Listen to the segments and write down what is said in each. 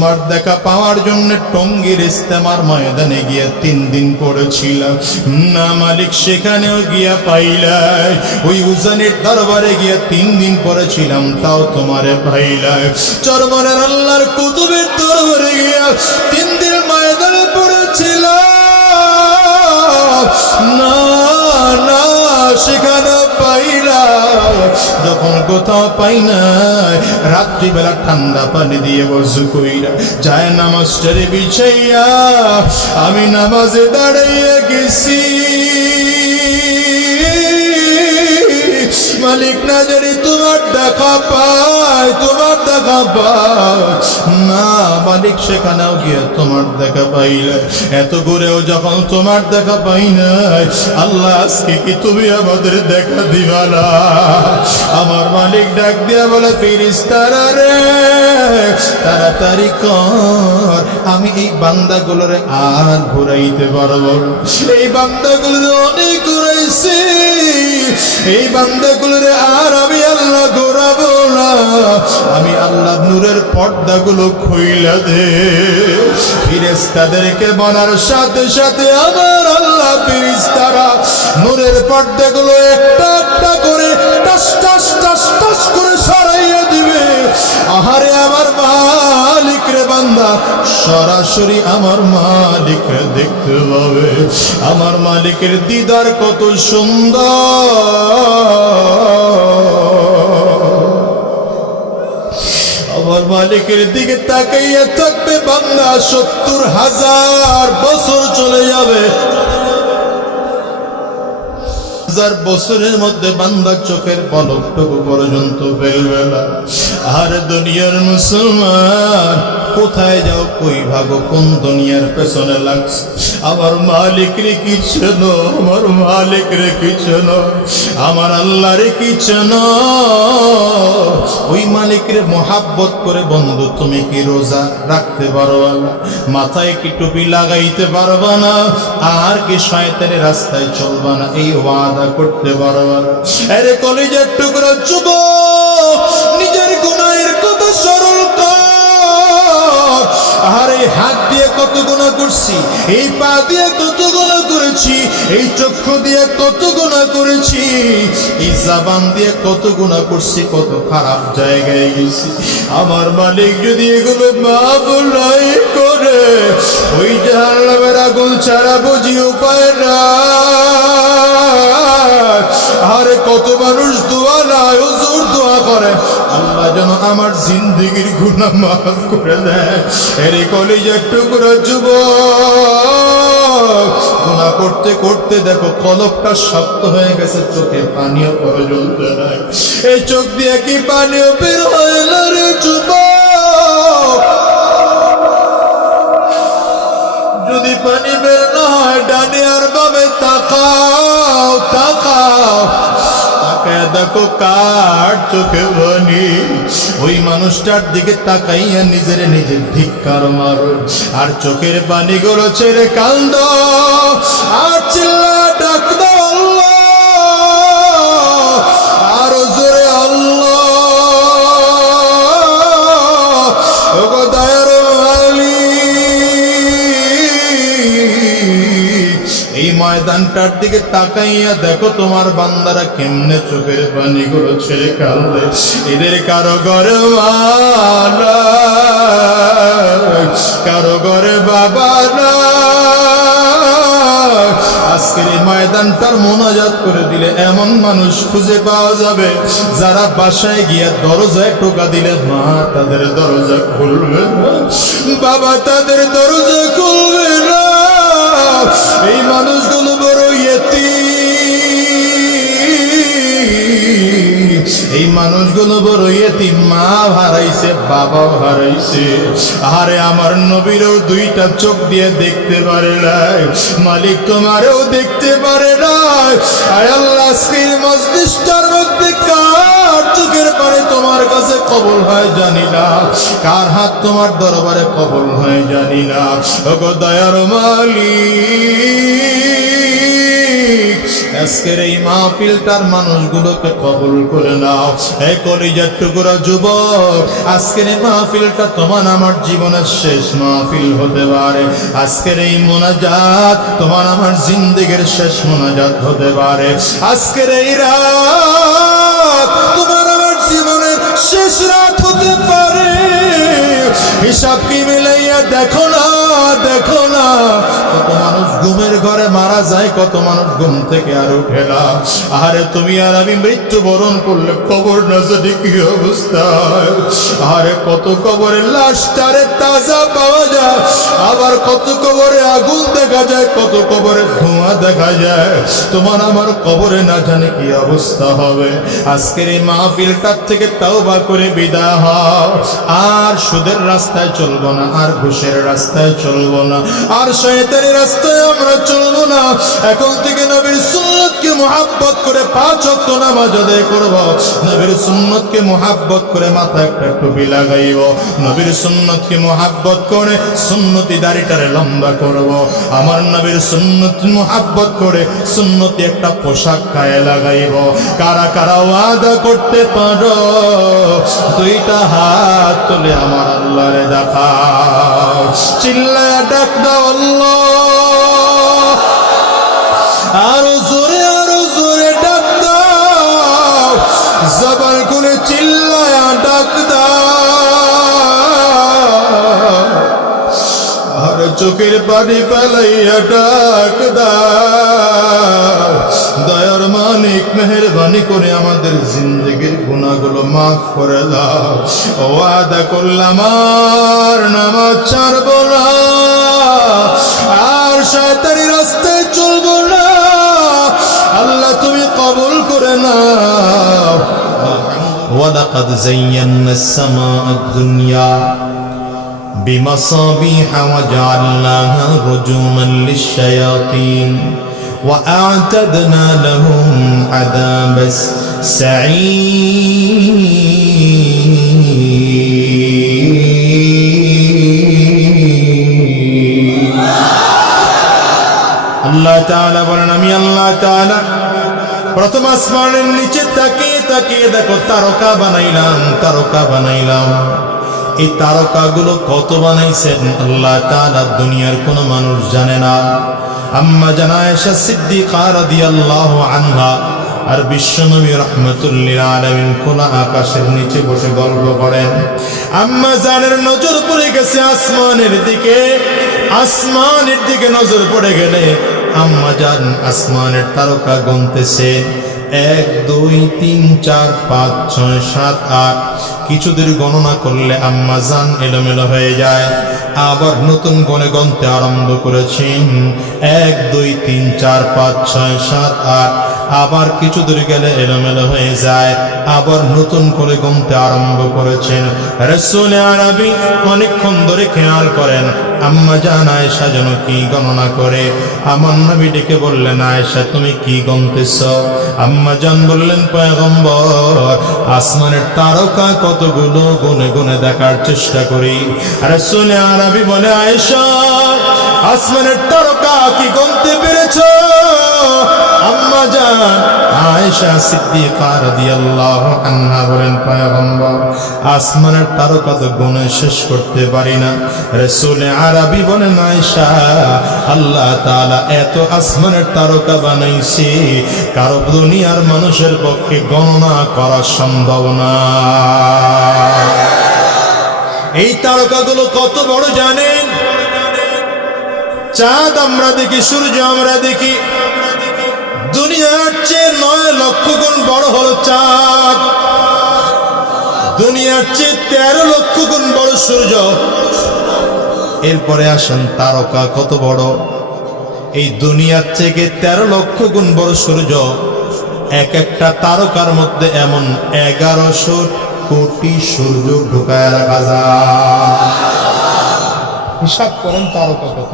তোমার দেখা পাওয়ার জন্য টঙ্গীর ইস্তেমার ময়দানে গিয়া 3 দিন পড়েছিলাম না মালিক, সেখানেও গিয়া পাইলাই। ওই উজানের দরবারে গিয়া 3 দিন পড়েছিলাম, তাও তোমারে পাইলাই। চরমনের আল্লাহর কুতুবের দরবারে গিয়া 3 দিন ময়দানে পড়েছিলাম, না না সেখানে পাইলা। যখন কোথাও পাই নাই, রাত্রিবেলা ঠান্ডা পানি দিয়ে ওযু কইরা যায় নামাজটারে বিছাইয়া আমি নামাজে দাঁড়াইয়া গেছি। মালিক না জানি তোমার দেখা পায়, তোমার দেখা পায় না মালিক, সেখানেও গিয়ে তোমার দেখা পাইলে। এত ঘুরেও যখন তোমার দেখা পাই নাই, আল্লাহ আজকে কি তুমি আমাদের দেখা দিবা না? আমার মালিক ডাক দিয়া বলে, ফেরেশতারা রে তাড়াতাড়ি কর, আমি এই বান্দাগুলোরে আর ঘুরাইতে পারবো না। এই বান্দাগুলো অনেক ঘুরাইছি, এই বান্দাগুলোরে আর আমি আল্লাহ ঘোরাবো না। আমি আল্লাহ নূরের পর্দাগুলো খুইলা দে। ফেরেশতাদেরকে বলার সাথে সাথে আমার আল্লাহ ফেরেশতারা নূরের পর্দাগুলো একটা একটা করে টাস টাস টাস টাস করে সরাইয়া দিবে। আহারে আমার মালিক রে, বান্দা সরাসরি আমার মালিক রে দেখতে পাবে। আমার মালিকের দিদার কত সুন্দর। আমার মালিকের দিকে তাকাইয়া থাকবে বান্দা, 70,000 বছর চলে যাবে। 1000 বছরের মধ্যে বান্দা চোখের পলকটুকু পর্যন্ত ফেলবে না। আর দুনিয়ার মুসলমান, কোথায় যাও, কই ভাগো, কোন দুনিয়ার পেছনে লাগছে? আমার মালিক রে কিছু না, আমার মালিক রে কিছু না, আমার আল্লাহ রে কিছু না। ওই মালিক রে মহাব্বত করে বন্ধু তুমি কি রোজা রাখতে পারবা না? মাথায় কি টুপি লাগাইতে পারবা না? আর কি শয়তানের রাস্তায় চলবা না? এই ওয়াদা করতে পারবা না? আরে কলিজার টুকরা যুবক, নিজের গুনাহের কথা স্মরণ কর। আর এই হাত দিয়ে কত গুনাহ করছি, এই পা দিয়ে কত গুনাহ করেছি, এই চক্ষু দিয়ে কত গুনাহ করেছি, এই জবান দিয়ে কত গুনাহ করছি, কত খারাপ জায়গায় গেছি। আমার মালিক যদি এগুলো মাফ নাই করে, ওই জাহান্নামের আগুন ছাড়া বুঝি উপায় না। আরে কত মানুষ দোয়া নাই, হুজুর দোয়া করে আল্লাহ যেন আমার জিন্দেগির গুনাহ মাফ করে দেয়। এরে কলিজার টুকরা যুবক, গুনাহ করতে করতে দেখো কলবটা শক্ত হয়ে গেছে, চোখে পানিও পর্যন্ত নাই। এই চোখ দিয়ে কি পানিও বের হয় না রে যুবক? যদি পানি বের না হয়, ডানে আর বামে তাকাও, তাকাও, তাকায় দেখো কার চোখে পানি। ওই মানুষটার দিকে তাকাইয়া নিজের নিজের ধিক্কার মারো, আর চোখের পানিগুলো ছেড়ে কান্দো, আর চিল্লা ডাক দাও আল্লাহ, আরো জোরে আল্লাহ। ওগো দয়ার এই ময়দানটার দিকে তাকাইয়া দেখো তোমার বান্দারা কেমনে চোখের পানিগুলো ছেড়ে কাঁদে। এদের কারো ঘরে মা নাই, কারো ঘরে বাবা নাই। আজকের এই ময়দানটার মোনাজাত করে দিলে এমন মানুষ খুঁজে পাওয়া যাবে, যারা বাসায় গিয়া দরজায় টোকা দিলে মা তাদের দরজা খুলবে না, বাবা তাদের দরজা খুলবে না। এই মানুষগুলো বড় ইয়েতিম, এই মানুষগুলো বড় ইয়েতিম, মা হারাইছে, বাবাও হারাইছে। আরে আমার নবীরও 2টা চোখ দিয়ে দেখতে পারে নাই, মালিক তোমারও দেখতে পারে নাই। আয় আল্লাহ, আজকের মজলিসটার মধ্যে কার চোখের পানি তোমার কাছে কবুল হয় জানি না, কার হাত তোমার দরবারে কবুল হয় জানি না। ওগো দয়ার মালিক, আজকের এই মাহফিলটার মানুষগুলোকে কবুল করে নাও। হে কলিজার টুকরা যুবক, আজকের এই মাহফিলটা তোমার আমার জীবনের শেষ মাহফিল হতে পারে। আজকের এই মোনাজাত তোমার আমার জিন্দেগির শেষ মোনাজাত হতে পারে। আজকের এই রাত তোমার আমার জীবনের শেষ রাত হতে পারে। হিসাব কি মিলাইয়া দেখো না, দেখো না, কত মানুষ ঘুমের ঘরে মারা যায়, কত মানুষ ঘুম থেকে আর উঠে না। আরে তুমি আর আমি মৃত্যুবরণ করলে কবর না জানি কি অবস্থা। আরে কত কবরে লাশটারে তাজা পাওয়া যায়, আবার কত কবরে আগুন দেখা যায়, কত কবরে ধোঁয়া দেখা যায়। তোমার আমার কবরে না জানি কি অবস্থা হবে। আজকের এই মাহফিলটার থেকে তওবা করে বিদায় হও। আর সুদের রাস্তায় চলবো না, আর ঘুষের রাস্তায় চলবো না, আর শয়তানি রাস্তায় আমরা চলবো না। এখন থেকে নবীর সুন্নতকে মুহাব্বত করে 5 ওয়াক্ত নামাজ আদায় করব। নবীর সুন্নতকে মুহাব্বত করে মাথায় একটা টুপি লাগাইব। নবীর সুন্নতকে মুহাব্বত করে সুন্নতি দাড়িটারে লম্বা করব। আমার নবীর সুন্নত মুহাব্বত করে সুন্নতি একটা পোশাক গায়ে লাগাইব। কারা কারা ওয়াদা করতে পারো? দুইটা হাত তুলে আমার আল্লাহরে দেখাও, চিল্লায়া ডাক দাও আল্লাহ। আরো জোরে ডাক দাও, জবান করে চিল্লায়া ডাক দাও। আর চোখের পানি ফেলাইয়া ডাক দাও। দয়ার মালিক মেহেরবানি করে আমাদের জিন্দেগির গুনাহগুলো মাফ করে দাও। ওয়াদা করলাম আর নামাজ ছাড়বো না, আর শয়তানি রাস্তায় চলবো না। আল্লাহ তুমি কবুল করে নাও। ওয়ালাকাদ যায়্যানা আস-সামাআ আদ-দুনিয়া بمصابيح وجعلناها رجوما للشياطين وأعتدنا لهم عذاب السعير। আল্লাহ তাআলা বলেন, আমি আল্লাহ তাআলা প্রথম আসমানের নিচে তাকিয়ে তাকিয়ে দেখো তারকা বানাইলাম, তারকা বানাইলাম। এই তারকাগুলো কত বানাইছেন আল্লাহ তাআলা দুনিয়ার কোনো মানুষ জানে না। আম্মা জান আয়েশা সিদ্দিকা রাদিয়াল্লাহু আনহা আর বিশ্বনবী রাহমাতুল লিল আলামিন খোলা আকাশের নিচে বসে গল্প করেন। আম্মা জানের নজর পড়ে গেছে আসমানের দিকে। আসমানের দিকে নজর পড়ে গেলে আম্মা জান আসমানের তারকা গুনতেছে। 1 2 3 4 5 6 7 8 কিছু দূর গণনা করলে আম্মা জান এলোমেলো হয়ে যায়। আবার নতুন গণে গণতে আরম্ভ করেছেন। 1 2 3 4 5 6 7 8 আবার কিছু দূর গেলে এলোমেলো হয়ে যায়। আবার নতুন করে গুনতে আরম্ভ করেছেন। রাসূল আরবি অনেকক্ষণ ধরে খেয়াল করেন আম্মা জান আয়েশা যেন কি গণনা করে। আমার নবী ডেকে বললেন, আয়েশা তুমি কি গুনতেছ? আম্মা জান বললেন, পয়গম্বর আসমানের তারকা কতগুলো গুনে গুনে দেখার চেষ্টা করি। রাসূল আরবি বলে, আয়েশা আসমানের তারকা কি গুনতে পেরেছো? আম্মা জান আয়েশা সিদ্দিকা রাদিয়াল্লাহু আনহা বলেন, পয়গম্বর আসমানের তারকা তো গুনে শেষ করতে পারি না। রাসূল আরবি বলেন, আয়েশা আল্লাহ তাআলা এত আসমানের তারকা বানাইছে কারো দুনিয়ার মানুষের পক্ষে গণনা করা সম্ভব না। এই তারকাগুলো কত বড় জানেন? চাঁদ আমরা দেখি, সূর্য আমরা দেখি, দুনিয়ার চেয়ে 9 লক্ষ গুণ বড় হলো চাঁদ। দুনিয়ার চেয়ে 13 লক্ষ গুণ বড় সূর্য। এরপরে আসেন তারকা কত বড়? এই দুনিয়ার থেকে 13 লক্ষ গুণ বড় সূর্য। এক একটা তারকার মধ্যে এমন 1100 কোটি সূর্য ঢুকায় রাখা যায়। হিসাব করেন তারকা কত।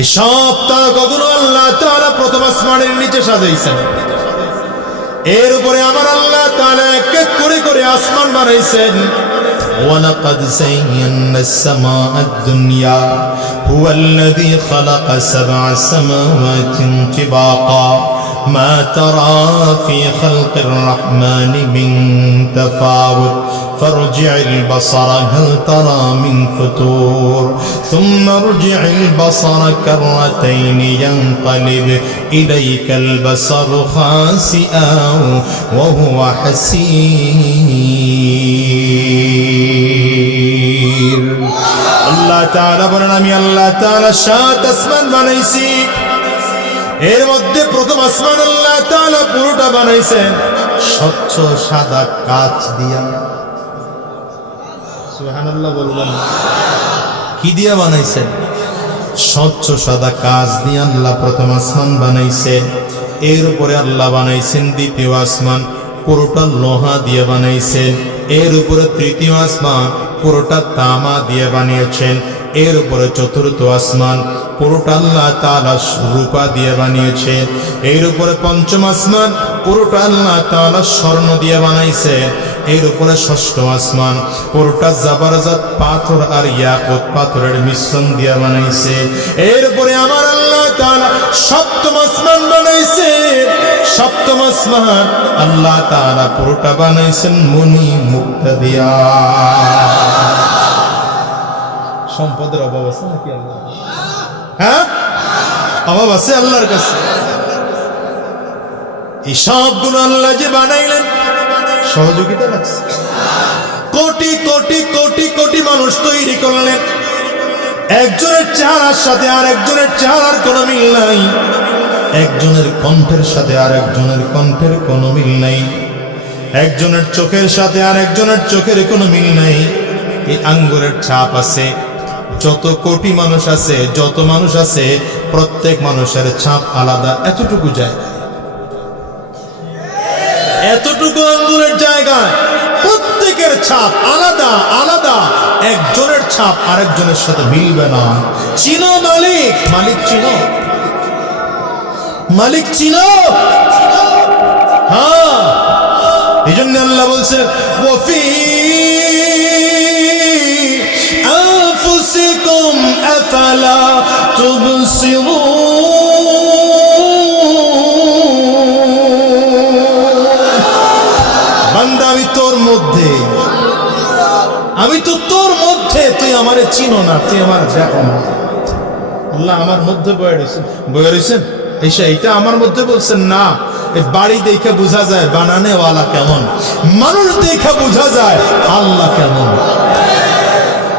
এই সব তারকাগুলো আল্লাহ তাআলা প্রথম আসমানের নিচে সাজাইছেন। এর উপরে আমার আল্লাহ তাআলা এক এক করে করে আসমান বানাইছেন। ওয়ালাকাদ যায়্যানাস সামাআদ দুনিয়া হুয়াল্লাযী খালাকা সাবআ সামাওয়াতিন তিবাকা মা তারা ফী খালকির রাহমানি মিন তাফাউত فارجع البصر هل ترى من فتور ثم ارجع البصر كرتين ينقلب إليك البصر خاسئا وهو حسير الله تعالى বলেন আমি আল্লাহ তাআলা সাত আসমান বানাইছি এর মধ্যে প্রথম আসমান আল্লাহ তাআলা পুরোটা বানাইছেন স্বচ্ছ সাদা কাচ দিয়া সুবহানাল্লাহ বলবেন কি দিয়া বানাইছেন স্বচ্ছ সাদা কাচ দিয়ে আল্লাহ প্রথম আসমান বানাইছেন এর উপরে আল্লাহ বানাইছেন দ্বিতীয় আসমান পুরোটা লোহা দিয়ে বানাইছেন এর উপরে তৃতীয় আসমান পুরোটা তামা দিয়ে বানিয়েছেন এর উপরে চতুর্থ আসমান পুরোটা আল্লাহ তাআলা রূপা দিয়ে বানিয়েছেন এর উপরে পঞ্চম আসমান পুরোটা আল্লাহ তাআলা স্বর্ণ দিয়ে বানাইছেন এর উপরে ষষ্ঠ আসমান পুরোটা জাবরজত পাথর আর ইয়াকুত পাথরের মিশ্রণ দিয়ে বানাইছে এর উপরে আমার আল্লাহ তাআলা সপ্তম আসমান বানাইছে সপ্তম আসমান আল্লাহ তাআলা পুরোটা বানাইছেন মণি মুক্তা দিয়া সম্পদের অভাব আছে নাকি আল্লাহ হ্যাঁ অভাব আছে আল্লাহর কাছে এই সবগুলো আল্লাহ যে বানাইলেন সহযোগিতা লাগছে কোটি কোটি কোটি কোটি মানুষ তৈরি করলেন একজনের চেহারার সাথে আর একজনের চেহারার কোনো মিল নাই একজনের কণ্ঠের সাথে আর একজনের কণ্ঠের কোনো মিল নাই একজনের চোখের সাথে আর একজনের চোখের কোনো মিল নাই এই আঙ্গুরের ছাপ আছে যত কোটি মানুষ আছে যত মানুষ আছে প্রত্যেক মানুষের ছাপ আলাদা এতটুকু জায়গা এতটুকু আঙ্গুরের জায়গায় প্রত্যেকের ছাপ আলাদা আলাদা একজনের ছাপ আরেকজনের সাথে মিলবে না চিনো মালিক মালিক চিনো মালিক চিনো হ্যাঁ এই জন্য আল্লাহ বলছেন ওয়াফি আনফুসিকুম আফালা তুবসিরুন বান্দা আমি তোর মধ্যে আমি তো তোর মধ্যে তুই আমারে চিনো না তুই আমার দেখো না আল্লাহ আমার মধ্যে বয়ে রয়েছেন এইটা আমার মধ্যে বলছেন না এই বাড়ি দেখে বোঝা যায় বানানেওয়ালা কেমন মানুষ দেখে বোঝা যায় আল্লাহ কেমন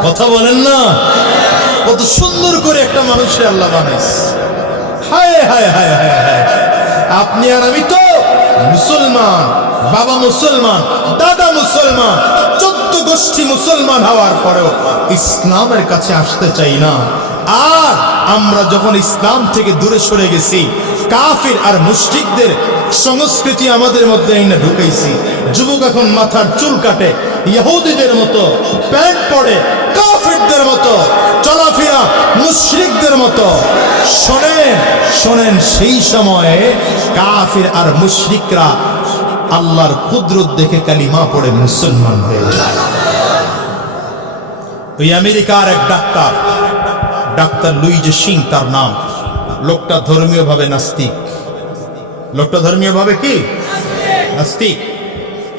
কথা বলেন না কত সুন্দর করে একটা মানুষের আল্লাহ বানাইছে হায় হায় হায় হায় হায় আপনি আর আমি তো মুসলমান বাবা মুসলমান দাদা মুসলমান 14 গোষ্ঠী মুসলমান হওয়ার পরেও ইসলামের কাছে আসতে চাই না আর আমরা যখন ইসলাম থেকে দূরে সরে গেছি কাফির আর মুশরিকদের সংস্কৃতি আমাদের মধ্যে এনে ঢুকাইছি যুবক এখন মাথার চুল কাটে ইহুদিদের মতো প্যান্ট পরে কাফিরদের মতো চলাফেরা মুশরিকদের মতো শোনেন শোনেন সেই সময়ে কাফির আর মুশরিকরা আল্লাহর কুদরত দেখে কালিমা পড়ে মুসলমান হয়ে যায় ওই আমেরিকার এক ডাক্তার লুইজ সিং তার নাম লোকটা ধর্মীয় ভাবে নাস্তিক লোকটা ধর্মীয় ভাবে কি নাস্তিক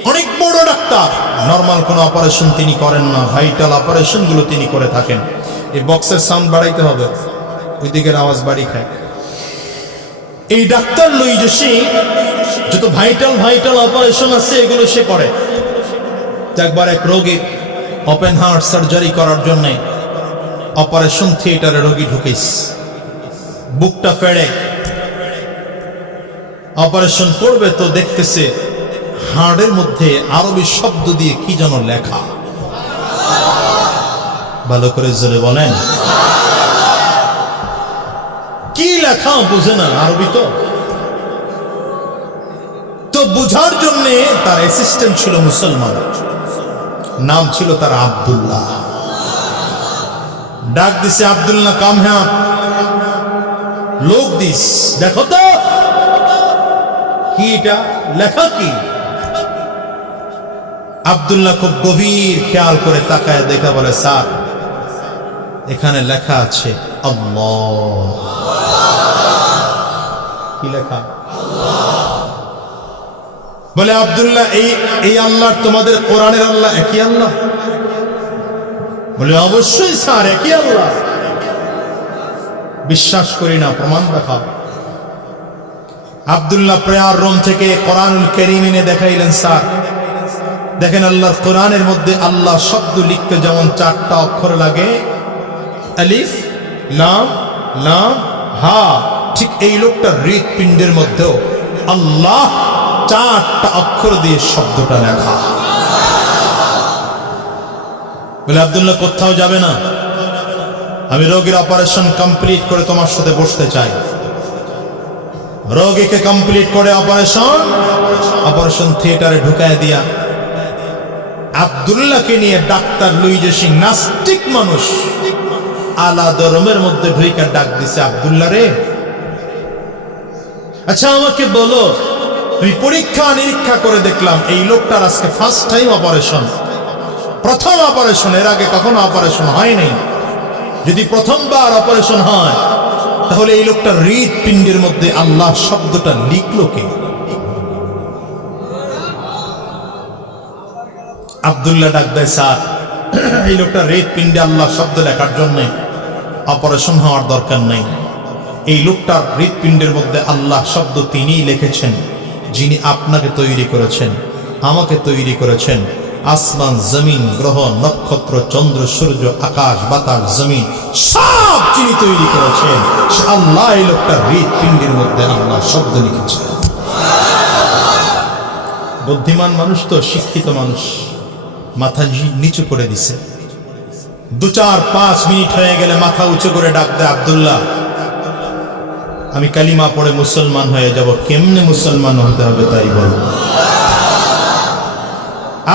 অনেক বড় ডাক্তার নরমাল কোনো অপারেশন তিনি করেন না ভাইটাল অপারেশন গুলো তিনি করে থাকেন এই বক্সের সাউন্ড বাড়াইতে হবে ওই দিকের আওয়াজ বাড়ি খায় এই ডাক্তার লুইজ সিং যত ভাইটাল অপারেশন আছে এগুলো সে করে একবার এক রোগী ওপেন হার্ট সার্জারি করার জন্য অপারেশন থিয়েটারে রোগী ঢুকেছে বুকটা ফেড়ে অপারেশন করবে তো দেখতেছে হাড়ের মধ্যে আরবি শব্দ দিয়ে কি যেন লেখা ভালো করে জোরে বলেন কি লেখা বুঝে না আরবি তো বুঝার জন্য তার অ্যাসিস্ট্যান্ট ছিল মুসলমান নাম ছিল তার আব্দুল্লাহ ডাক দিছে আব্দুল্লাহ কাম হ্যাঁ লোক দিস দেখো তো কি এটা লেখা কি আব্দুল্লাহ খুব গভীর খেয়াল করে তাকায় দেখা বলে, স্যার এখানে লেখা আছে আল্লাহ। কি লেখা? বলে আব্দুল্লাহ এই আল্লাহ তোমাদের কোরআনের আল্লাহ একই আল্লাহ? বলে অবশ্যই স্যার একই আল্লাহ। বিশ্বাস করি না, প্রমাণ দেখাও। আব্দুল্লাহ প্রেয়ার রুম থেকে কোরআনুল কারীম এনে দেখাইলেন, স্যার দেখেন আল্লাহর কোরআনের মধ্যে আল্লাহ শব্দ লিখতে যেমন 4টা অক্ষর লাগে, আলিফ লাম লাম হা, ঠিক এই লোকটার হৃৎপিণ্ডের মধ্যেও আল্লাহ 4টা অক্ষর দিয়ে শব্দটা লেখা। বলে আব্দুল্লাহ কোথাও যাবে না, আমি রোগীর অপারেশন কমপ্লিট করে তোমার সাথে বসতে চাই। রোগীকে কমপ্লিট করে অপারেশন থিয়েটারে ঢুকায় দিয়া আব্দুল্লাহকে নিয়ে ডাক্তার লুইজে সিং, নাস্তিক মানুষ, আলাদা রুমের মধ্যে ঢুইকা ডাক দিছে, আব্দুল্লাহ রে, আচ্ছা আমাকে বলো, তুমি পরীক্ষা নিরীক্ষা করে দেখলাম এই লোকটার আজকে ফার্স্ট টাইম অপারেশন, প্রথম অপারেশন, এর আগে কখনো অপারেশন হয় নাই। যদি প্রথমবার অপারেশন হয় তাহলে এই লোকটার হৃৎপিণ্ডের মধ্যে আল্লাহ শব্দটা লিখলো কে? আব্দুল্লাহ ডাক দেয়, স্যার এই লোকটার হৃৎপিণ্ডে আল্লাহ শব্দ লেখার জন্য অপারেশন হওয়ার দরকার নেই। এই লোকটার হৃৎপিণ্ডের মধ্যে আল্লাহ শব্দ তিনিই লিখেছেন, যিনি আপনাকে তৈরি করেছেন, আমাকে তৈরি করেছেন। আসমান জমিন গ্রহ নক্ষত্র চন্দ্র সূর্য আকাশ বাতাস জমিন সব যিনি তৈরি করেছেন সে আল্লাহ। এই লোকটার হৃৎপিণ্ডের মধ্যে আল্লাহ শব্দ লিখেছেন। বুদ্ধিমান মানুষ তো, শিক্ষিত মানুষ, মাথা নিচু করে দিছে। 2-4-5 মিনিট হয়ে গেলে মাথা উঁচু করে ডাক দেয়, আব্দুল্লাহ আমি কালিমা পড়ে মুসলমান হয়ে যাব। কেমনে মুসলমান হতে হবে তাই বল।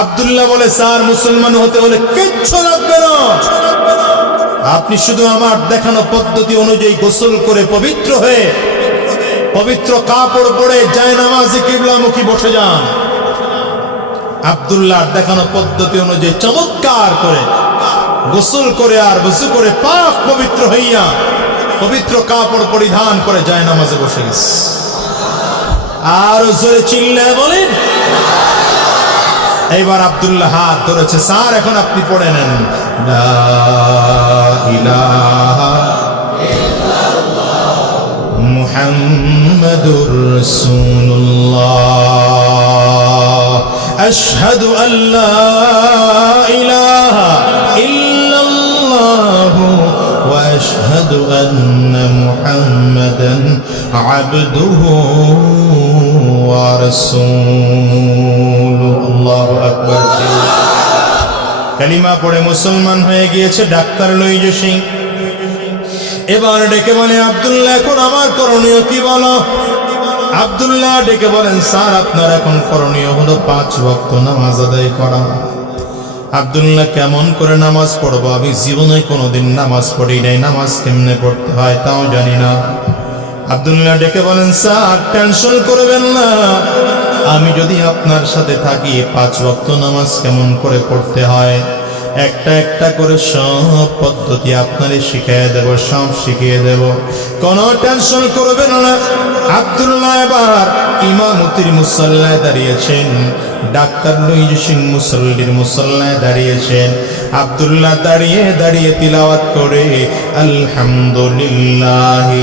আব্দুল্লাহ বলে, স্যার মুসলমান হতে হলে কিচ্ছু লাগবে না, আপনি শুধু আমার দেখানো পদ্ধতি অনুযায়ী গোসল করে পবিত্র হয়ে পবিত্র কাপড় পরে জায়নামাজে কিবলামুখী বসে যান। আব্দুল্লাহ দেখানো পদ্ধতি অনুযায়ী চমৎকার করে গোসল করে আর ওযু করে পাক পবিত্র হইয়া পবিত্র কাপড় পরিধান করে জায়নামাজে বসে গেছে। আর জোরে চিল্লায় বলেন। এইবার আব্দুল্লাহ হাত ধরেছে, স্যার এখন আপনি পড়ে নেন, লা ইলাহা ইল্লাল্লাহ মুহাম্মাদুর রাসূলুল্লাহ আশহাদু আল্লা ইলাহা ইল্লাল্লাহ ওয়া আশহাদু আন্না মুহাম্মাদান আবদুহু ওয়া রাসূলুহু। আল্লাহু আকবার। কালিমা পড়ে মুসলমান হয়ে গিয়েছে ডাক্তার লুইজে সিং। এবার ডেকে বলে, আব্দুল্লাহ এখন আমার করণীয় কি বলো? আব্দুল্লাহ ডেকে বলেন, স্যার আপনার এখন করণীয় হলো 5 ওয়াক্ত নামাজ আদায় করা। আব্দুল্লাহ কেমন করে নামাজ পড়বো? আমি জীবনে কোনোদিন নামাজ পড়ি নাই, নামাজ কেমনে পড়তে হয় তাও জানি না। আব্দুল্লাহ ডেকে বলেন, স্যার টেনশন করবেন না, আমি যদি আপনার সাথে থাকি 5 ওয়াক্ত নামাজ কেমন করে পড়তে হয় একটা একটা করে সব পদ্ধতি আপনারই শিখিয়ে দেব, সব শিখিয়ে দেব, কোনো টেনশন করবেন না। আব্দুল্লাহ এবার ইমামতির মুসল্লায় দাঁড়িয়েছেন, ডাক্তার লুইজ সিং মুসল্লির মুসল্লায় দাঁড়িয়েছেন। আব্দুল্লাহ দাঁড়িয়ে দাঁড়িয়ে তিলাওয়াত করে আলহামদুলিল্লাহি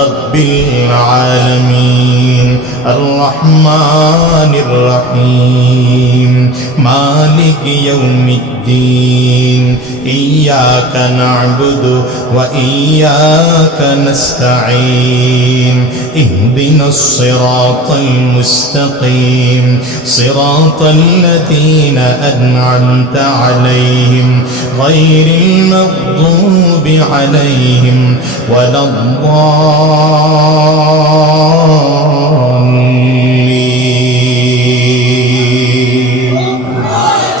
রাব্বিল আলামিন আর রহমানির রহিম মালিক ইয়াউমিদ্দিন ইয়াকা না'বুদু ওয়া ইয়াকা নাস্তাঈন ইহদিনাস সিরাতাল মুস্তাকিম সিরাতাল লাযীনা আন'আমতা আলাইহিম গায়রিল মাগদুবি আলাইহিম ওয়ালাদ-দাল্লিন।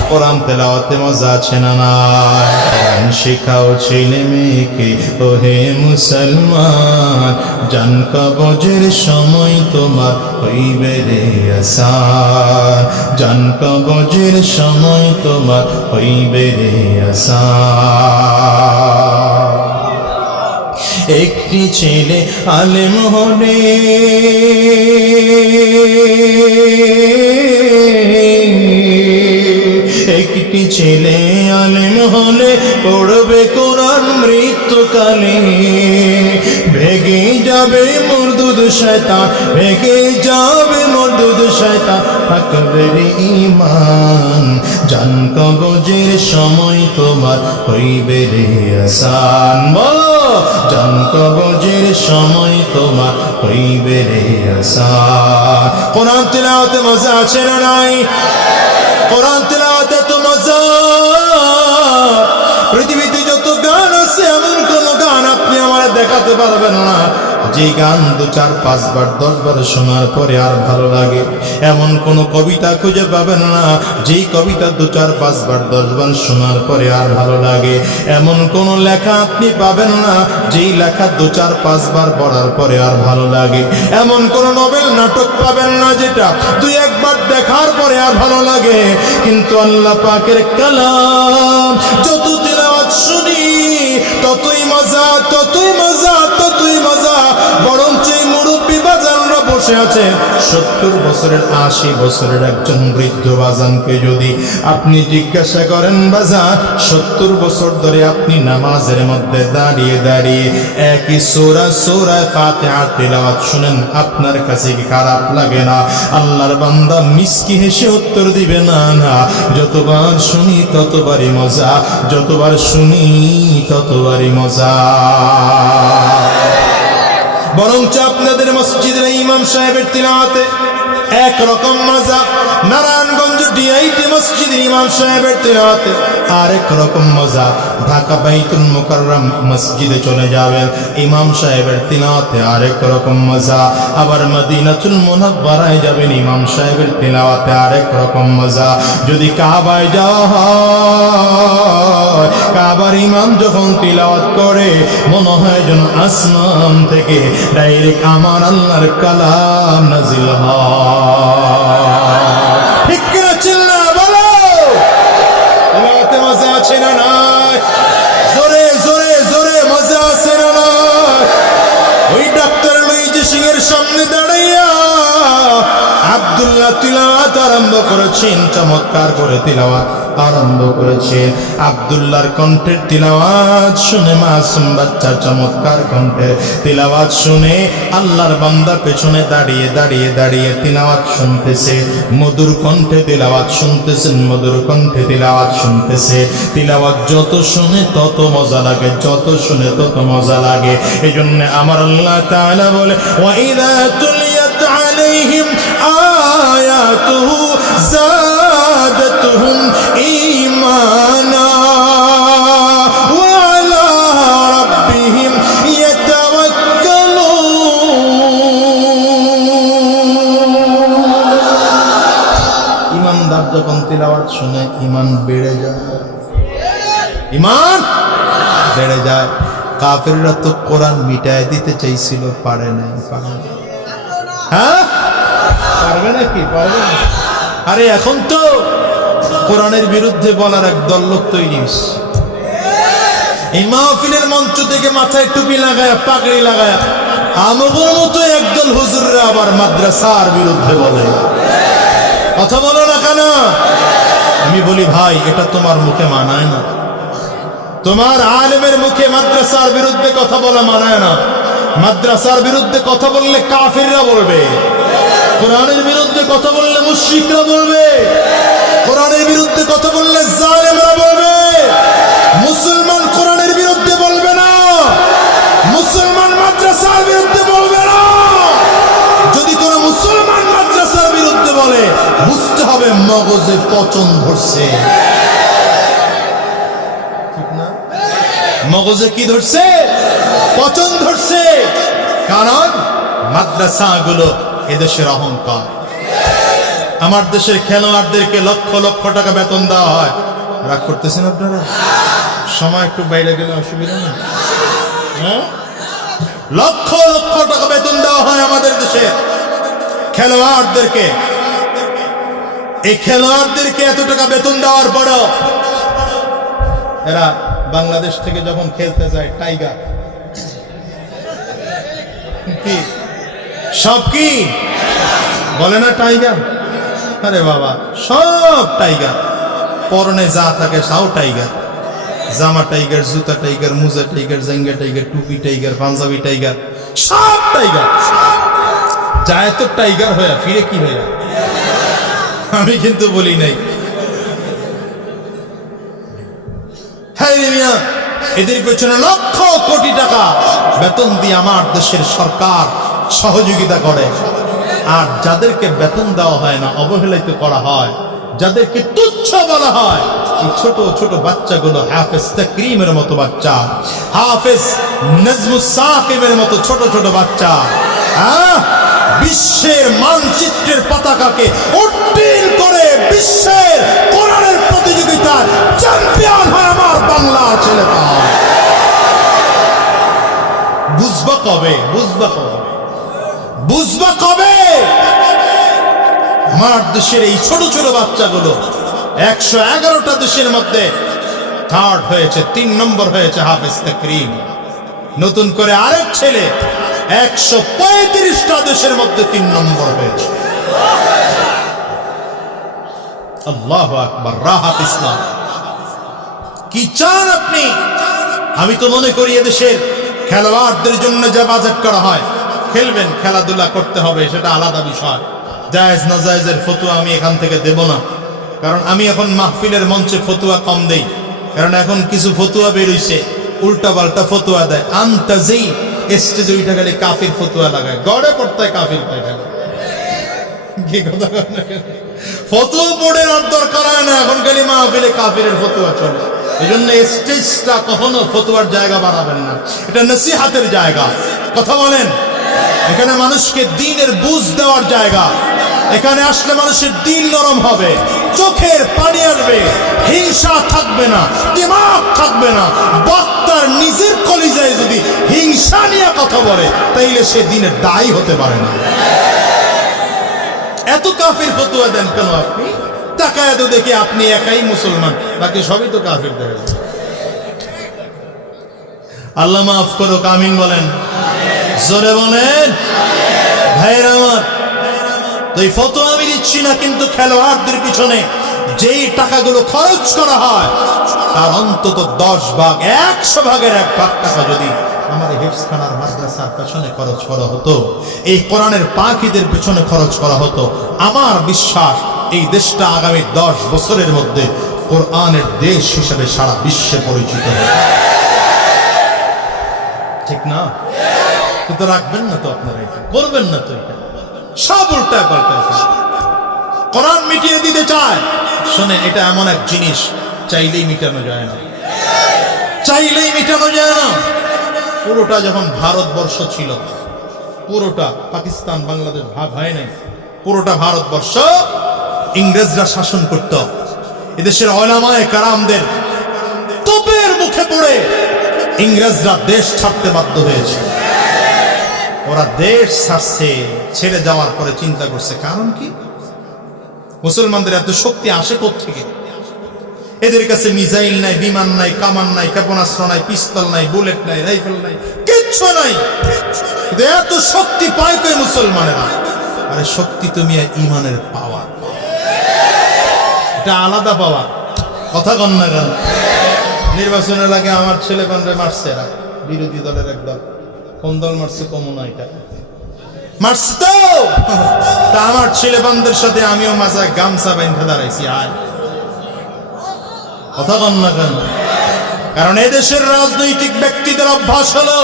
কোরআন তেলাওয়াতে মজা আছে না নাই? জ্ঞান শেখাও ছেলে মেয়েকে ওহে মুসলমান, জান কবজের সময় তোমার হইবে রে আসান, জান কবজের সময় তোমার হইবে রে আসান। একটি ছেলে আলেম হলে একটি ছেলে আলেম হলে পড়বে কোরআন মৃত্যুকালে, ভেগে যাবে মরদুদ শয়তান, ভেগে যাবে মরদুদ শয়তান, থাকবে রে ঈমান, জান কবজের সময় তোমার হইবে রে আসান। বলো জান কবজের সময় তোমার হইবে রে আসান। কোরআন তিলাওয়াতে মজা আছে না নাই? কোরআন তিলাওয়াতে তো মজা। পৃথিবীতে যত গান আছে এমন কোন গান আপনি আমার দেখাতে পারবেন না যে গান 2, 4, 5 বার 10 বার শোনার পরে আর ভালো লাগে। এমন কোন কবিতা খুঁজে পাবেন না যেই কবিতা 2, 4, 5 বার 10 বার শোনার পরে আর ভালো লাগে। এমন কোন লেখা আপনি পাবেন না যেই লেখা 2, 4, 5 বার পড়ার পরে আর ভালো লাগে। এমন কোন নোবেল নাটক পাবেন না যেটা 2, 1 বার দেখার পরে আর ভালো লাগে। কিন্তু আল্লাহ পাকের কালাম যত তিলাওয়াত শুনি ততই মজা, ততই মজা, ততই মজা। বরঞ্চ এই মুরব্বী বাজানরা বসে আছে 70 বছরের 80 বছরের একজন বৃদ্ধ বাজানকে যদি আপনি জিজ্ঞাসা করেন, বাজান 70 বছর ধরে আপনি নামাজের মধ্যে দাঁড়িয়ে দাঁড়িয়ে একই সূরা ফাতিহা তিলাওয়াত শুনেন, আপনার কাছে কি খারাপ লাগে না? আল্লাহর বান্দা মিসকি হেসে উত্তর দিবে, না না, যতবার শুনি ততবারই মজা, যতবার শুনি ততবারই মজা। বরঞ্চ আপনাদের মসজিদের ইমাম সাহেবের তিলাওয়াতে একরকম মজা, নারায়ণগঞ্জ ডিআইটি মসজিদের ইমাম সাহেবের তিলাওয়াতে আরেক রকম মজা। ঢাকা বাইতুল মুকাররম মসজিদে চলে যাবেন, ইমাম সাহেবের তিলাওয়াতে আরেক রকম মজা। আবার মদিনাতুল মুনাওয়ারায় যাবেন, ইমাম সাহেবের তিলাওয়াতে আরেক রকম মজা। যদি কাবায় যাওয়া হয়, কাবার ইমাম যখন তিলাওয়াত করে মনে হয় যেন আসমান থেকে ডাইরেক্ট আমার আল্লাহর কালাম নাজিল হয়। ঠিক কিনা চিল্লা বলো, তিলাওয়াতে মজা আছে না নাই? জোরে জোরে জোরে মজা আছে না নাই? ওই ডাক্তার লুইজি সিং এর সামনে দাঁড়াইয়া আব্দুল্লাহ তিলাওয়াত আরম্ভ করেছেন, চমৎকার করে তিলাওয়াত আরম্ভ করেছেন। আব্দুল্লাহর কণ্ঠের তিলাওয়াত শুনে মাসুম বাচ্চা চমৎকার কণ্ঠের তিলাওয়াত শুনে আল্লাহর বান্দা পেছনে দাঁড়িয়ে দাঁড়িয়ে দাঁড়িয়ে তিলাওয়াত শুনতেছে, মধুর কণ্ঠে তিলাওয়াত শুনতেছেন, মধুর কণ্ঠে তিলাওয়াত শুনতেছে। তিলাওয়াত যত শুনে তত মজা লাগে, যত শুনে তত মজা লাগে। এই জন্য আমার আল্লাহ তাআলা বলে, ওয়াইদা তুলিয়াত আলাইহিম আয়াতুহু যাদাতুহুম ঈমানা ওয়া আলা রাব্বিহিম ইয়াতাওয়াক্কালুন। ঈমানদার যখন তিলাওয়াত শুনে ঈমান বেড়ে যায়, ঈমান বেড়ে যায়। কাফেররা তো কোরআন মিটায় দিতে চাইছিল, পারে নাই। হ্যাঁ পারবে নাকি? পারবে না। আরে এখন তো কোরআনের বিরুদ্ধে বলার এক দল লোক তৈরি হয়েছে। এই মাহফিলের মঞ্চ থেকে মাথায় টুপি লাগায়া পাগড়ি লাগায়া আমগোর মতো একদল হুজুররা আবার মাদ্রাসার বিরুদ্ধে বলে। কথা বলো না কেন? আমি বলি ভাই, এটা তোমার মুখে মানায় না। তোমার আলেমের মুখে মাদ্রাসার বিরুদ্ধে কথা বলা মানায় না। মাদ্রাসার বিরুদ্ধে কথা বললে কাফিররা বলবে, কোরআনের বিরুদ্ধে কথা বললে মুশরিকরা বলবে, কোরআনের বিরুদ্ধে কথা বললে জালেমরা বলবে। মুসলমান কোরআনের বিরুদ্ধে বলবে না, মুসলমান মাদ্রাসার বিরুদ্ধে বলবে না। যদি কোন মুসলমান মাদ্রাসার বিরুদ্ধে বলে বুঝতে হবে মগজে পচন ধরছে। ঠিক না? মগজে কি ধরছে? পচন ধরছে। কারণ মাদ্রাসাগুলো এদেশের অহংকার। আমার দেশের খেলোয়াড়দেরকে লক্ষ লক্ষ টাকা বেতন দেওয়া হয়। রাগ করতেছেন আপনারা? সময় একটু বাইরে গেলে অসুবিধা নেই। হ্যাঁ, লক্ষ লক্ষ টাকা বেতন দেওয়া হয় আমাদের দেশে খেলোয়াড়দেরকে। এই খেলোয়াড়দেরকে এত টাকা বেতন দেওয়ার পরেও এরা বাংলাদেশ থেকে যখন খেলতে যায় টাইগার কি সব কি বলে না টাইগার? আরে বাবা, সব টাইগার, পরনে যা থাকে সাও টাইগার, জামা টাইগার, জুতা টাইগার, মোজা টাইগার, জাঙ্গা টাইগার, টুপি টাইগার, পাঞ্জাবি টাইগার, সব টাইগার। যায় তো টাইগার হয়ে ফিরে কি হয়ে? আমি কিন্তু বলি নাই। হ্যাঁ মিয়া, এদের পেছনে লক্ষ কোটি টাকা বেতন দিয়ে আমার দেশের সরকার সহযোগিতা করে। আর যাদেরকে বেতন দেওয়া হয় না, অবহেলিত করা হয়, যাদেরকে তুচ্ছ বলা হয়, এই ছোট ছোট বাচ্চাগুলো হাফেজ তাকরিমের মতো বাচ্চা, হাফেজ নাজমুস সাকিবের মতো ছোট ছোট বাচ্চা, বিশ্বের মানচিত্রের পতাকাকে উড্ডীন করে বিশ্বের কোরআনের প্রতিযোগিতায় চ্যাম্পিয়ন হয় আমার বাংলার ছেলেটা। বুঝবা কবে? বুঝবা কবে? বুঝবা কবে? আমার দেশের এই ছোট ছোট বাচ্চাগুলো 111টা দেশের মধ্যে থার্ড হয়েছে, 3 নম্বর হয়েছে হাফেজ তাকরিম। নতুন করে আরেক ছেলে 135টা দেশের মধ্যে 3 নম্বর হয়েছে। আল্লাহু আকবার। রাহাত ইসলাম কি চান আপনি? আমি তো মনে করি এদেশের খেলোয়াড়দের জন্য যে বাজেট করা হয়, খেলবেন, খেলাধুলা করতে হবে, সেটা আলাদা বিষয়। জায়েজ না জায়েজের ফতোয়া আমি এখান থেকে দেব না, কারণ আমি এখন মাহফিলের মঞ্চে ফতোয়া কম দেই, কারণ এখন কিছু ফতোয়া বেরোইছে, উল্টা পাল্টা ফতোয়া দেয়। আনতাজি স্টেজে উঠে গেলে কাফির ফতোয়া লাগায়, গড়ে পড়তায় কাফির পায় গেল। কি কথা, ফতোয়া পড়ে আর দরকার হয় না, এখন খালি মাহফিলে কাফিরের ফতোয়া চলে। এই জন্য স্টেজটা কখনো ফতোয়ার জায়গা বানাবেন না, এটা নসিহাতের জায়গা। কথা বলেন, এখানে মানুষকে দ্বীনের বুঝ দেওয়ার জায়গা। এখানে আসলে মানুষের দিল নরম হবে, চোখের পানি আসবে, হিংসা থাকবে না, দিমাগ থাকবে না। বক্তার নিজের কলিজায় যদি হিংসা নিয়ে কথা বলে, তাইলে সে দিনের দায়ী হতে পারে না। এত কাফির ফতোয়া দেন কেন আপনি? তাকায় তো দেখি আপনি একাই মুসলমান, বাকি সবই তো কাফির দেয়। আল্লাহ মাফ করুক, আমিন বলেন, জোরে বলেন। ভাইরা আমার, তো এই ফতোয়া আমি দিচ্ছি না, কিন্তু খেলোয়াড়দের পিছনে যেই টাকাগুলো খরচ করা হয়, তার অন্তত 10 ভাগ, 100 ভাগের 1 ভাগ টাকা যদি আমাদের হেফজখানার মাদ্রাসার পেছনে খরচ করা হতো, এই কোরআনের পাখিদের পেছনে খরচ করা হতো, আমার বিশ্বাস এই দেশটা আগামী 10 বছরের মধ্যে কোরআনের দেশ হিসেবে সারা বিশ্বে পরিচিত হবে। ঠিক না? কিন্তু রাখবেন না তো আপনারা, এটা করবেন না তো, এটা সব উল্টা পাল্টা কোরআন মিটিয়ে দিতে চায়। শোনেন, এটা এমন এক জিনিস চাইলেই মিটানো যায় না, চাইলেই মিটানো যায় না। পুরোটা যখন ভারতবর্ষ ছিল, পুরোটা পাকিস্তান বাংলাদেশ ভাগ হয় নাই, পুরোটা ভারতবর্ষ ইংরেজরা শাসন করত। এদেশের উলামায়ে কেরামদের তোপের মুখে পড়ে ইংরেজরা দেশ ছাড়তে বাধ্য হয়েছে। ওরা দেশ ছাড়ছে, ছেড়ে যাওয়ার পরে চিন্তা করছে কারণ কি? মুসলমানদের এত শক্তি আসে কোত্থেকে? এদের কাছে মিসাইল নাই, বিমান নাই, কামান নাই, ক্ষেপণাস্ত্র নাই, পিস্তল নাই, বুলেট নাই, রাইফেল নাই, কিচ্ছু নাই। এত শক্তি পায় কই মুসলমানেরা? আরে শক্তি তুমি ইমানের পাওয়ার, এটা আলাদা পাওয়ার। কথা কন না কেন? নির্বাচনের আগে আমার ছেলে বান্ধে মারছে এরা, বিরোধী দলের একদল। কোন দল মারছে? কমনা, এটা মারছে তো। তা আমার ছেলে বান্ধের সাথে আমিও মাঝায় গামছা বেঁধে দাঁড়াইছি। আর কথা কন না কেন? কারণ এদেশের রাজনৈতিক ব্যক্তিদের অভ্যাস হলো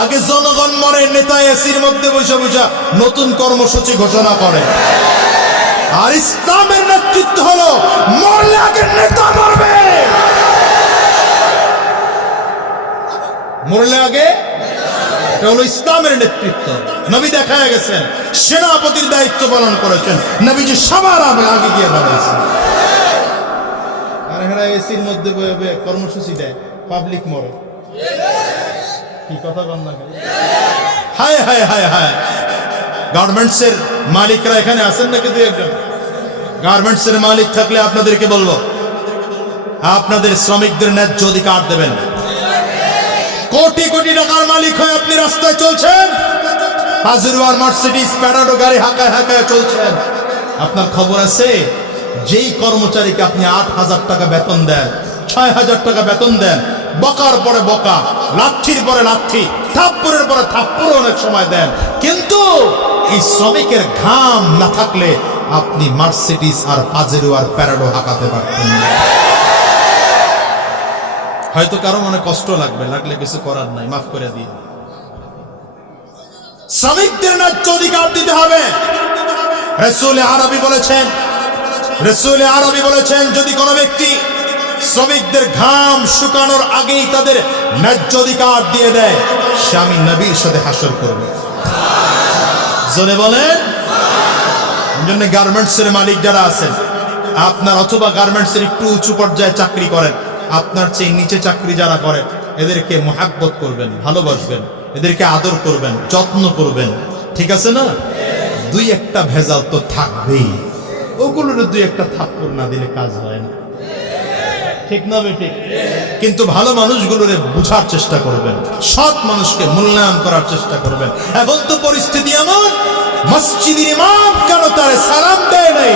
আগে জনগণ মরে, নেতা এসির মধ্যে বসে বসে নতুন কর্মসূচি ঘোষণা করে। আর ইসলামের নেতৃত্ব হলো মরলে আগে নেতা মরবে, মরলে আগে। এটা হলো ইসলামের নেতৃত্ব। নবী দেখা গেছেন সেনাপতির দায়িত্ব পালন করেছেন, নবীজি সবার আগে গিয়ে দাঁড়াইছেন। আর হেরা এসির মধ্যে বয়ে বয়ে কর্মসূচি দেয়, পাবলিক মরে। কি কথা বল না? হায় হায় হায় হায়, গার্মেন্টস এর মালিকরা এখানে আছেন নাকি? দুই একজন গার্মেন্টস এর মালিক থাকলে আপনাদেরকে বলবো, আপনাদের শ্রমিকদের ন্যায্য অধিকার দেবেন। কোটি কোটি টাকার মালিক হয়ে আপনি রাস্তায় চলছেন, পাজেরোয়ার মার্সিডিজ প্যারাডো গাড়ি হাঁকায় হাঁকায় চলছেন। আপনার খবর আছে, যেই কর্মচারীকে আপনি 8,000 টাকা বেতন দেন, 6,000 টাকা বেতন দেন, বকার পরে বকা, লাথির পরে লাথি, থাপ্পড়ের পরে থাপ্পড় অনেক সময় দেন, কিন্তু এই শ্রমিকের ঘাম না থাকলে আপনি মার্সিডিজ আর পাজেরোয়ার প্যারাডো হাঁকাতে পারতেন না। হয়তো কারো মনে কষ্ট লাগবে, লাগলে কিছু করার নাই, মাফ করে দিয়ে। শ্রমিকদের ন্যায্য অধিকার দিতে হবে। রাসূল আরবী বলেছেন, যদি কোনো ব্যক্তি শ্রমিকদের ঘাম শুকানোর আগেই তাদের ন্যায্য অধিকার দিয়ে দেয়, সে আমি নবীর সাথে হাসর করবে। জোরে বলেন। জন্য গার্মেন্টস এর মালিক যারা আছেন, আপনার অথবা গার্মেন্টস এর একটু উঁচু পর্যায়ে চাকরি করেন, আপনার চেয়ে নিচে চাকরি যারা করে, এদেরকে মোহাব্বত করবেন, ভালোবাসবেন, এদেরকে আদর করবেন, যত্ন করবেন, ঠিক আছে না? দুই একটা ভেজাল তো থাকবেই, ওগুলোর দুই একটা থাপ্পড় না দিলে কাজ হয় না, ঠিক না বেঠিক? কিন্তু ভালো মানুষগুলোরে বুঝার চেষ্টা করবেন, সৎ মানুষকে মূল্যায়ন করার চেষ্টা করবেন। এখন তো পরিস্থিতি এমন, মসজিদের ইমাম কেন তার সালাম দেয় নাই?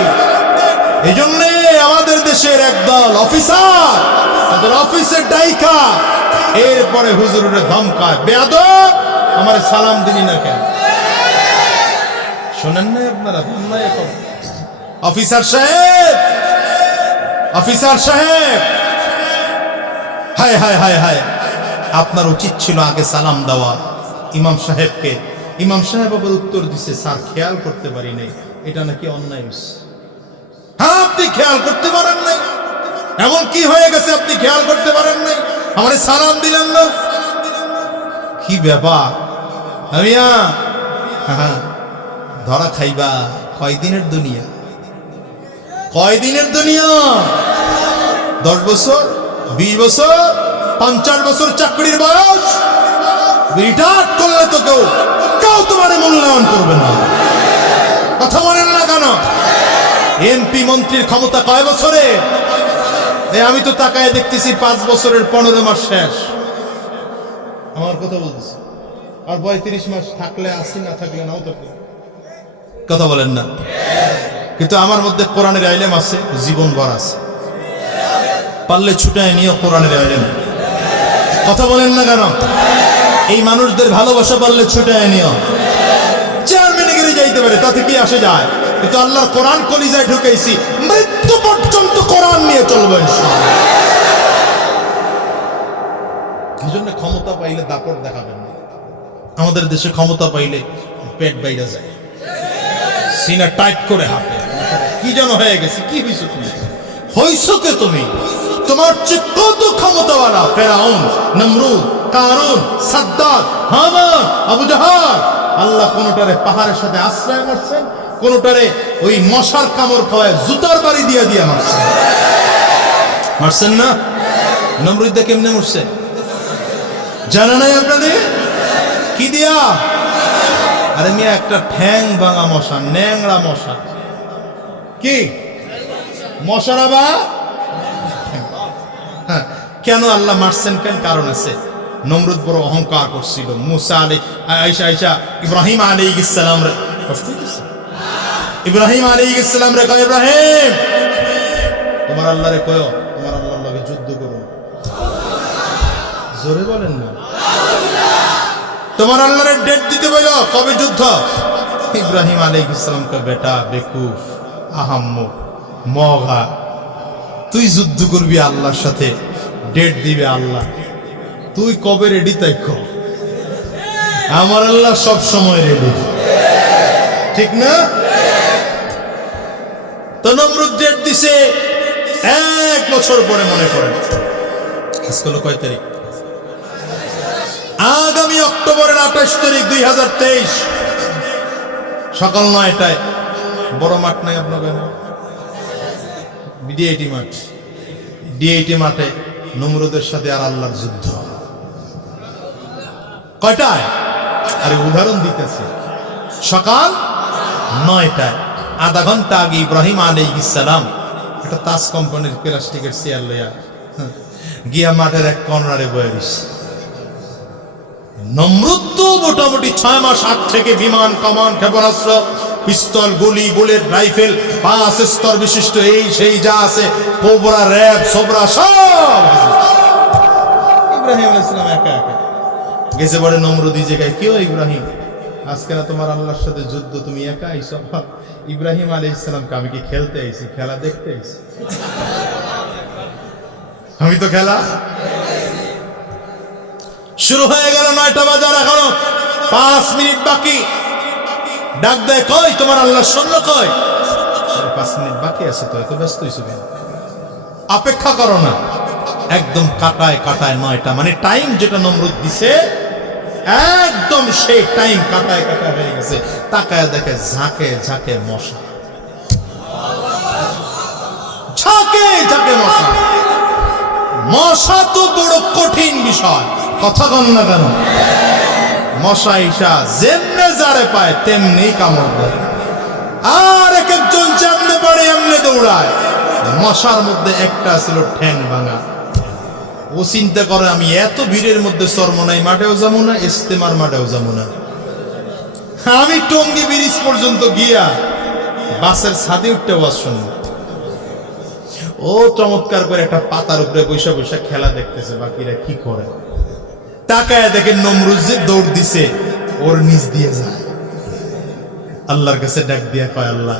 এই জন্য আমাদের দেশের একদল অফিসার তাদের অফিসের ডাইকা এরপরে হুজুরের ধমকায়, বেয়াদব আমার সালাম দিনি না কেন? শোনেন না আপনারা? এখন অফিসার সাহেব, অফিসার সাহেব, হায় হায় হায় হায়, আপনার উচিত ছিল আগে সালাম দেওয়া ইমাম সাহেবকে। ইমাম সাহেব আবার উত্তর দিছে, স্যার খেয়াল করতে পারি নাই, এটা নাকি অন্যায়। হ্যাঁ, আপনি খেয়াল করতে পারেন নাই? এমন কি হয়ে গেছে আপনি খেয়াল করতে পারেন নাই? আমারে সালাম দিলেন না, কি ব্যাপার? আমিয়া ধরা খাইবা। কয়দিনের দুনিয়া? কয়দিনের দুনিয়া? 10 বছর, 20 বছর, 50 বছর চাকরির বয়স, রিটায়ার করলে তো কেউ তোমার মূল্যায়ন করবে না। কথা বলেন না কেন? এমপি মন্ত্রীর ক্ষমতা কয় বছরে? আমি তো তাকায় দেখতেছি 5 বছরের 15 মাস শেষ। আমার কথা বলতেছি, আর 35 মাস থাকলে আসি, না থাকলে নাও থাকলে। কথা বলেন না? কিন্তু আমার মধ্যে কোরআনের ইলম আছে, জীবন ভর আছে। পারলে ছুটায় নিও কোরআনের ইলম। কথা বলেন না কেন? এই মানুষদের ভালোবাসা পারলে ছুটায় নিও। চেয়ারম্যানে গিয়ে যাইতে পারে, তাতে কি আসে যায়? কিন্তু আল্লাহর কোরআন কলিজায় ঢুকাইছি, মৃত্যু পর্যন্ত কোরআন নিয়ে চলবো ইনশাআল্লাহ। এজন্য ক্ষমতা পাইলে দাপট দেখাবেন না। আমাদের দেশে ক্ষমতা পাইলে পেট বাইরে যায়, সিনা টাইট করে হাঁটে, কি যেন হয়ে গেছে। কি হইছো তুমি? হইছো কে তুমি? তোমার চেয়ে কত ক্ষমতাওয়ালা ফেরাউন, নমরুদ, কারুন, সাদ্দাত, হামান, আবু জাহাল, আল্লাহ কোনটারে পাহাড়ের সাথে আশ্রয় মারছেন, কোনটারে ওই মশার কামড় খাওয়ায় জুতার বাড়ি দিয়ে দিয়ে মারছেন। মারছেন না? নমরুদা কেমনে মরছে জানা নাই আপনাদের? কি দিয়া? আরে মিয়া, একটা ঠ্যাং ভাঙা মশা, ন্যাংরা মশা। কি মশারা বা? হ্যাঁ, কেন আল্লাহ মারছেন? কেন? কারণ আছে। নমরুদ বড় অহংকার করছিল। মুসা আইসা ইব্রাহিম আলাইহিস সালাম রে কষ্ট দিয়েছে। ইব্রাহিম আলাইহিস সালাম রে কয়, ইব্রাহিম তোমার আল্লাহরে কয়ো তোমার আল্লাহর লগে যুদ্ধ করো। জোরে বলেন না। তোমার আল্লাহরে ডেট দিতে বলল, কবে যুদ্ধ? ইব্রাহিম আলাইহিস সালাম কয়, বেটা বেকুফ, আহাম্মক, মগা, তুই যুদ্ধ করবি আল্লাহর সাথে, ডেট দিবে আল্লাহ, তুই কবে রেডি তাই কর। আমার আল্লাহ সব সময় রেডি, ঠিক না? তো নমরুদ ডেট দিছে 1 বছর পরে। মনে করেন আজকাল কয় তারিখ? আগামী অক্টোবরের 28 তারিখ 2023 সকাল 9টায়। বড় মাঠ নাই আপনাদের? বিডিআইটি মাঠ। ডিএইটি মাঠে নমরুদের সাথে আর আল্লাহর যুদ্ধ। কয়টায়? আরে উদাহরণ দিতেছে, সকাল 9টায়। আধা ঘন্টা আগে ইব্রাহিম আলাইহিস সালাম একটা তাস কোম্পানির প্লাস্টিকের চেয়ার লইয়া গিয়া মাঠের এক কর্নারে বয়ে দিছে। নমরুদ তো মোটামুটি 6 মাস আগ থেকে বিমান, কামান, ক্ষেপণাস্ত্র, পিস্তল, গুলি, বুলেট, রাইফেল, 5 স্তর বিশিষ্ট এই সেই যা আছে, কোবরা, র‍্যাব, সোবরা সব ইব্রাহিম আলাইহিস সালাম একা একা গেছে। বলে নমরুদ এই জায়গায়, কেউ ইব্রাহিম আজকে না তোমার আল্লাহর সাথে যুদ্ধ, তুমি একা আইছো? ইব্রাহিম আলাইহিস সালামকে আমি কি খেলতে আইছি, খেলা দেখতে আইছি? আমি তো খেলা। শুরু হয়ে গেল 9টা বাজার, এখনো 5 মিনিট বাকি। ডাক দেয়, কই তোমার আল্লাহর সৈন্য কই? 5 মিনিট বাকি আছে, তো এত ব্যস্ত হইছো কেন? অপেক্ষা করো না। একদম কাটায় কাটায় 9টা, মানে টাইম যেটা নমরুদ দিছে একদম সেই টাইম কাটায় কাটায় হয়ে গেছে। তাকায় দেখে ঝাঁকে ঝাঁকে মশা, ঝাঁকে ঝাঁকে মশা। মশা তো বড় কঠিন বিষয়, কথা কন না কেন? মশা ঈশা যেমনে যারে পায় তেমনি কামড় দেয়, আর এক একজন যেমনে পারে এমনে দৌড়ায়। মশার মধ্যে একটা ছিল ঠ্যাং ভাঙা। ও চিন্তা করে, আমি এত ভিড়ের মধ্যে চরমনাই মাঠেও যাবো না, ইস্তেমার মাঠেও যাবো না, আমি টঙ্গী ব্রিজ পর্যন্ত গিয়া বাসের ছাদে উঠতে ওয়াজ শুনবো। ও চমৎকার করে একটা পাতার উপরে বৈশা বৈশা খেলা দেখতেছে, বাকিরা কি করে। তাকায় দেখেন নমরুদ যে দৌড় দিছে ওর নিচ দিয়ে যায়। আল্লাহর কাছে ডাক দিয়া কয়, আল্লাহ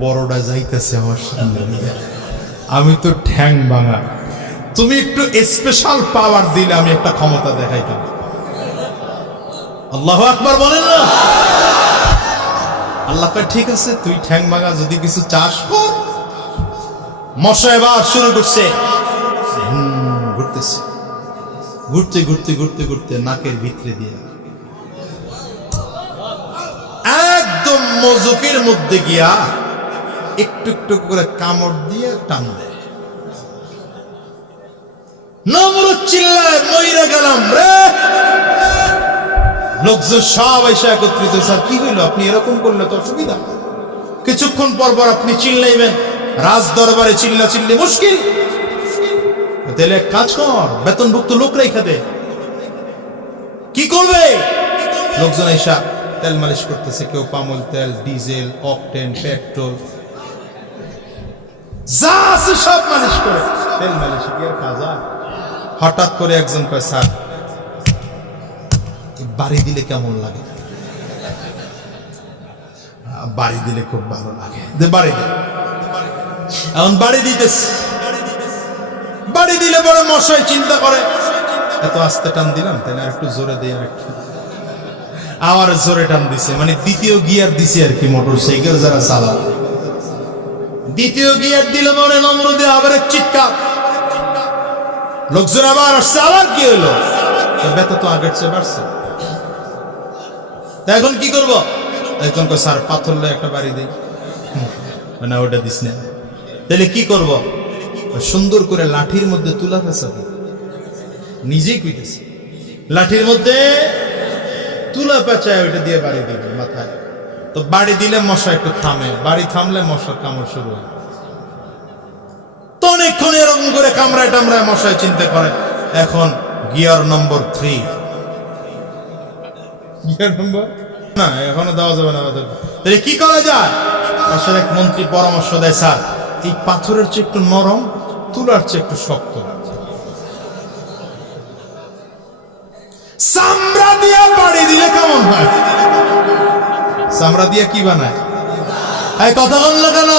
বড়টা যাইতেছে আমার সামনে, আমি তো ঠ্যাং ভাঙা, তুমি একটু স্পেশাল পাওয়ার দিলে আমি একটা ক্ষমতা দেখাইতাম। আল্লাহু আকবার বলেন না? আল্লাহ কয়, ঠিক আছে, তুই ঠ্যাং ভাঙা যদি কিছু চাস কর। মশা এবার শুরু করছে, ঘুরতেছে, ঘুরতে ঘুরতে ঘুরতে ঘুরতে নাকের ভিতরে দিয়ে একদম মজুকের মধ্যে গিয়া একটু একটু করে কামড় দিয়ে টান দেয়। নমরুদ চিল্লায়, মইরা গেলাম রে। লোকজন সব এসে একত্রিত, স্যার কি হইলো, আপনি এরকম করলে তো অসুবিধা। কিছুক্ষণ পর পর আপনি চিল্লাইবেন, রাজ দরবারে চিল্লা চিল্লি মুশকিল। তাহলে এক কাজ কর, বেতনভুক্ত লোক রেখে দে। কি করবে? লোকজন এসা তেল মালিশ করতেছে, কেউ পামল তেল, ডিজেল, অকটেন, পেট্রোল যা আছে সব মালিশ করে। তেল মালিশ কি আর কাজা? হঠাৎ করে একজন কয়, স্যার বাড়ি দিলে কেমন লাগে? বাড়ি দিলে খুব ভালো লাগে, বাড়ি দে। এখন বাড়ি দিতেছে, বাড়ি দিলে বড় মশাই চিন্তা করে, এত আস্তে টান দিলাম, তাহলে আর একটু জোরে দিয়ে আবার জোরে টান দিছে, মানে দ্বিতীয় গিয়ার দিছে আর কি। মোটর সাইকেল যারা চালায় দ্বিতীয় গিয়ার দিলে মনে নমরুদে আবার এক চিৎকার। লোকজন আবার আসছে, আবার কি হলো? ব্যথা তো আগের চেয়ে বাড়ছে। এখন কি করবো? একজন কয়, স্যার পাথর লয়ে একটা বাড়ি দেই। না ওটা দিস না, তাহলে কি করব? সুন্দর করে লাঠির মধ্যে তুলা ফেসাবো। নিজেই কইতেছে, লাঠির মধ্যে তুলা পেঁচায় ওইটা দিয়ে বাড়ি দিবে মাথায়। তো বাড়ি দিলে মশা একটু থামে, বাড়ি থামলে মশার কামড় শুরু হয়। তো অনেকক্ষণ এরকম করে কামড়ায় টামড়ায় মশায় চিন্তা করে। এখন গিয়ার নম্বর 3, গিয়ার নম্বর না, এখনো দেওয়া যাবে না। তাহলে কি করা যায়? আসলে এক মন্ত্রী পরামর্শ দেয়, স্যার এই পাথরের চেয়ে একটু নরম, তুলার চেয়ে একটু শক্ত, চামড়া দিয়া বাড়ি দিলে কেমন হয়? চামড়া দিয়া কি বানায়? এই কথা বললো কেন?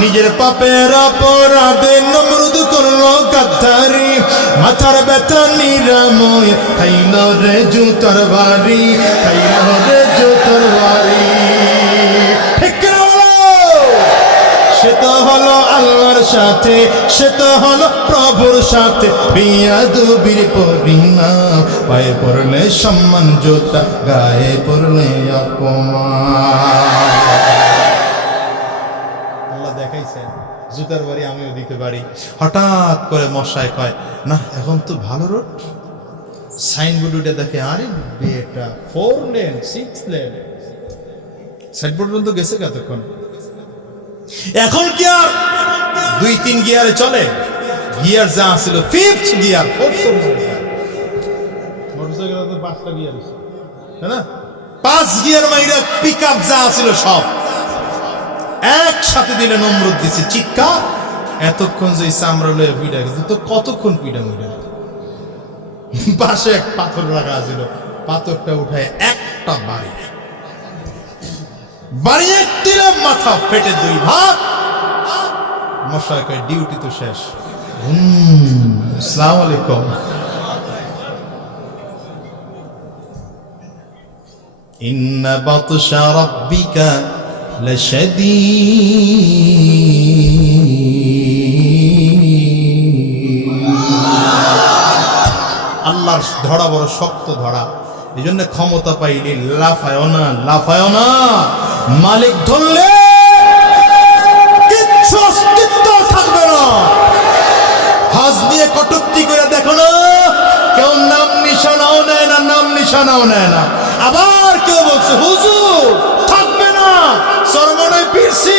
নিজের পাপের অপরাধে নমরুদ করলো গাদ্দারি, মাথার ব্যথা নিরাময় খাইল রে জুতোর বাড়ি, খাইল রে জুতোর বাড়ি। ঠিক না বলো? সে তো হলো আল্লাহর সাথে, সে তো হলো প্রভুর সাথে বিয়াদবির পরিণাম। পায়ে পড়লে সম্মান জোতা, গায়ে পড়লে অপমান। আল্লাহ দেখাইছে জুতার বাড়ি আমিও দিতে পারি। হঠাৎ করে মশায় কয়, না এখন তো ভালো রোড, সাইনবোর্ড উঠে দেখে, আরে বেটা 4 লেন 6 লেন, সাইনবোর্ড পর্যন্ত গেছে কতক্ষণ। এখন কি আর 2-3 গিয়ারে চলে? গিয়ার যা ছিল 5th গিয়ার, মোটরসাইকেল তো 5টা গিয়ার আছে, তাই না? 5 গিয়ার মাইরা পিকআপ যা ছিল সব একসাথে দিলে নমরুদ দিছে চিৎকার। এতক্ষণ যে চামড়া লয়ে পিটা গেছে, তো কতক্ষণ পিটা মুড়ে। পাশে এক পাথর রাখা ছিল, পাথরটা উঠায় একটা বাড়িয়ে দিলে মাথা ফেটে 2 ভাগ। মশাই কয়, ডিউটি তো শেষ। আসসালামু আলাইকুম। ইন্না বাতশা রাব্বিকা আল্লাহর ধরা বড় শক্ত ধরা। এই জন্য ক্ষমতা পাইলে লাফায়ও না। মালিক ধরলে কিচ্ছু অস্তিত্ব থাকবে না। হজ নিয়ে কটূক্তি করে দেখো না, কেউ নাম নিশানাও নেয় না। আবার কেউ বলছে হুজুর থাকবে না, চরমনায় পিরছি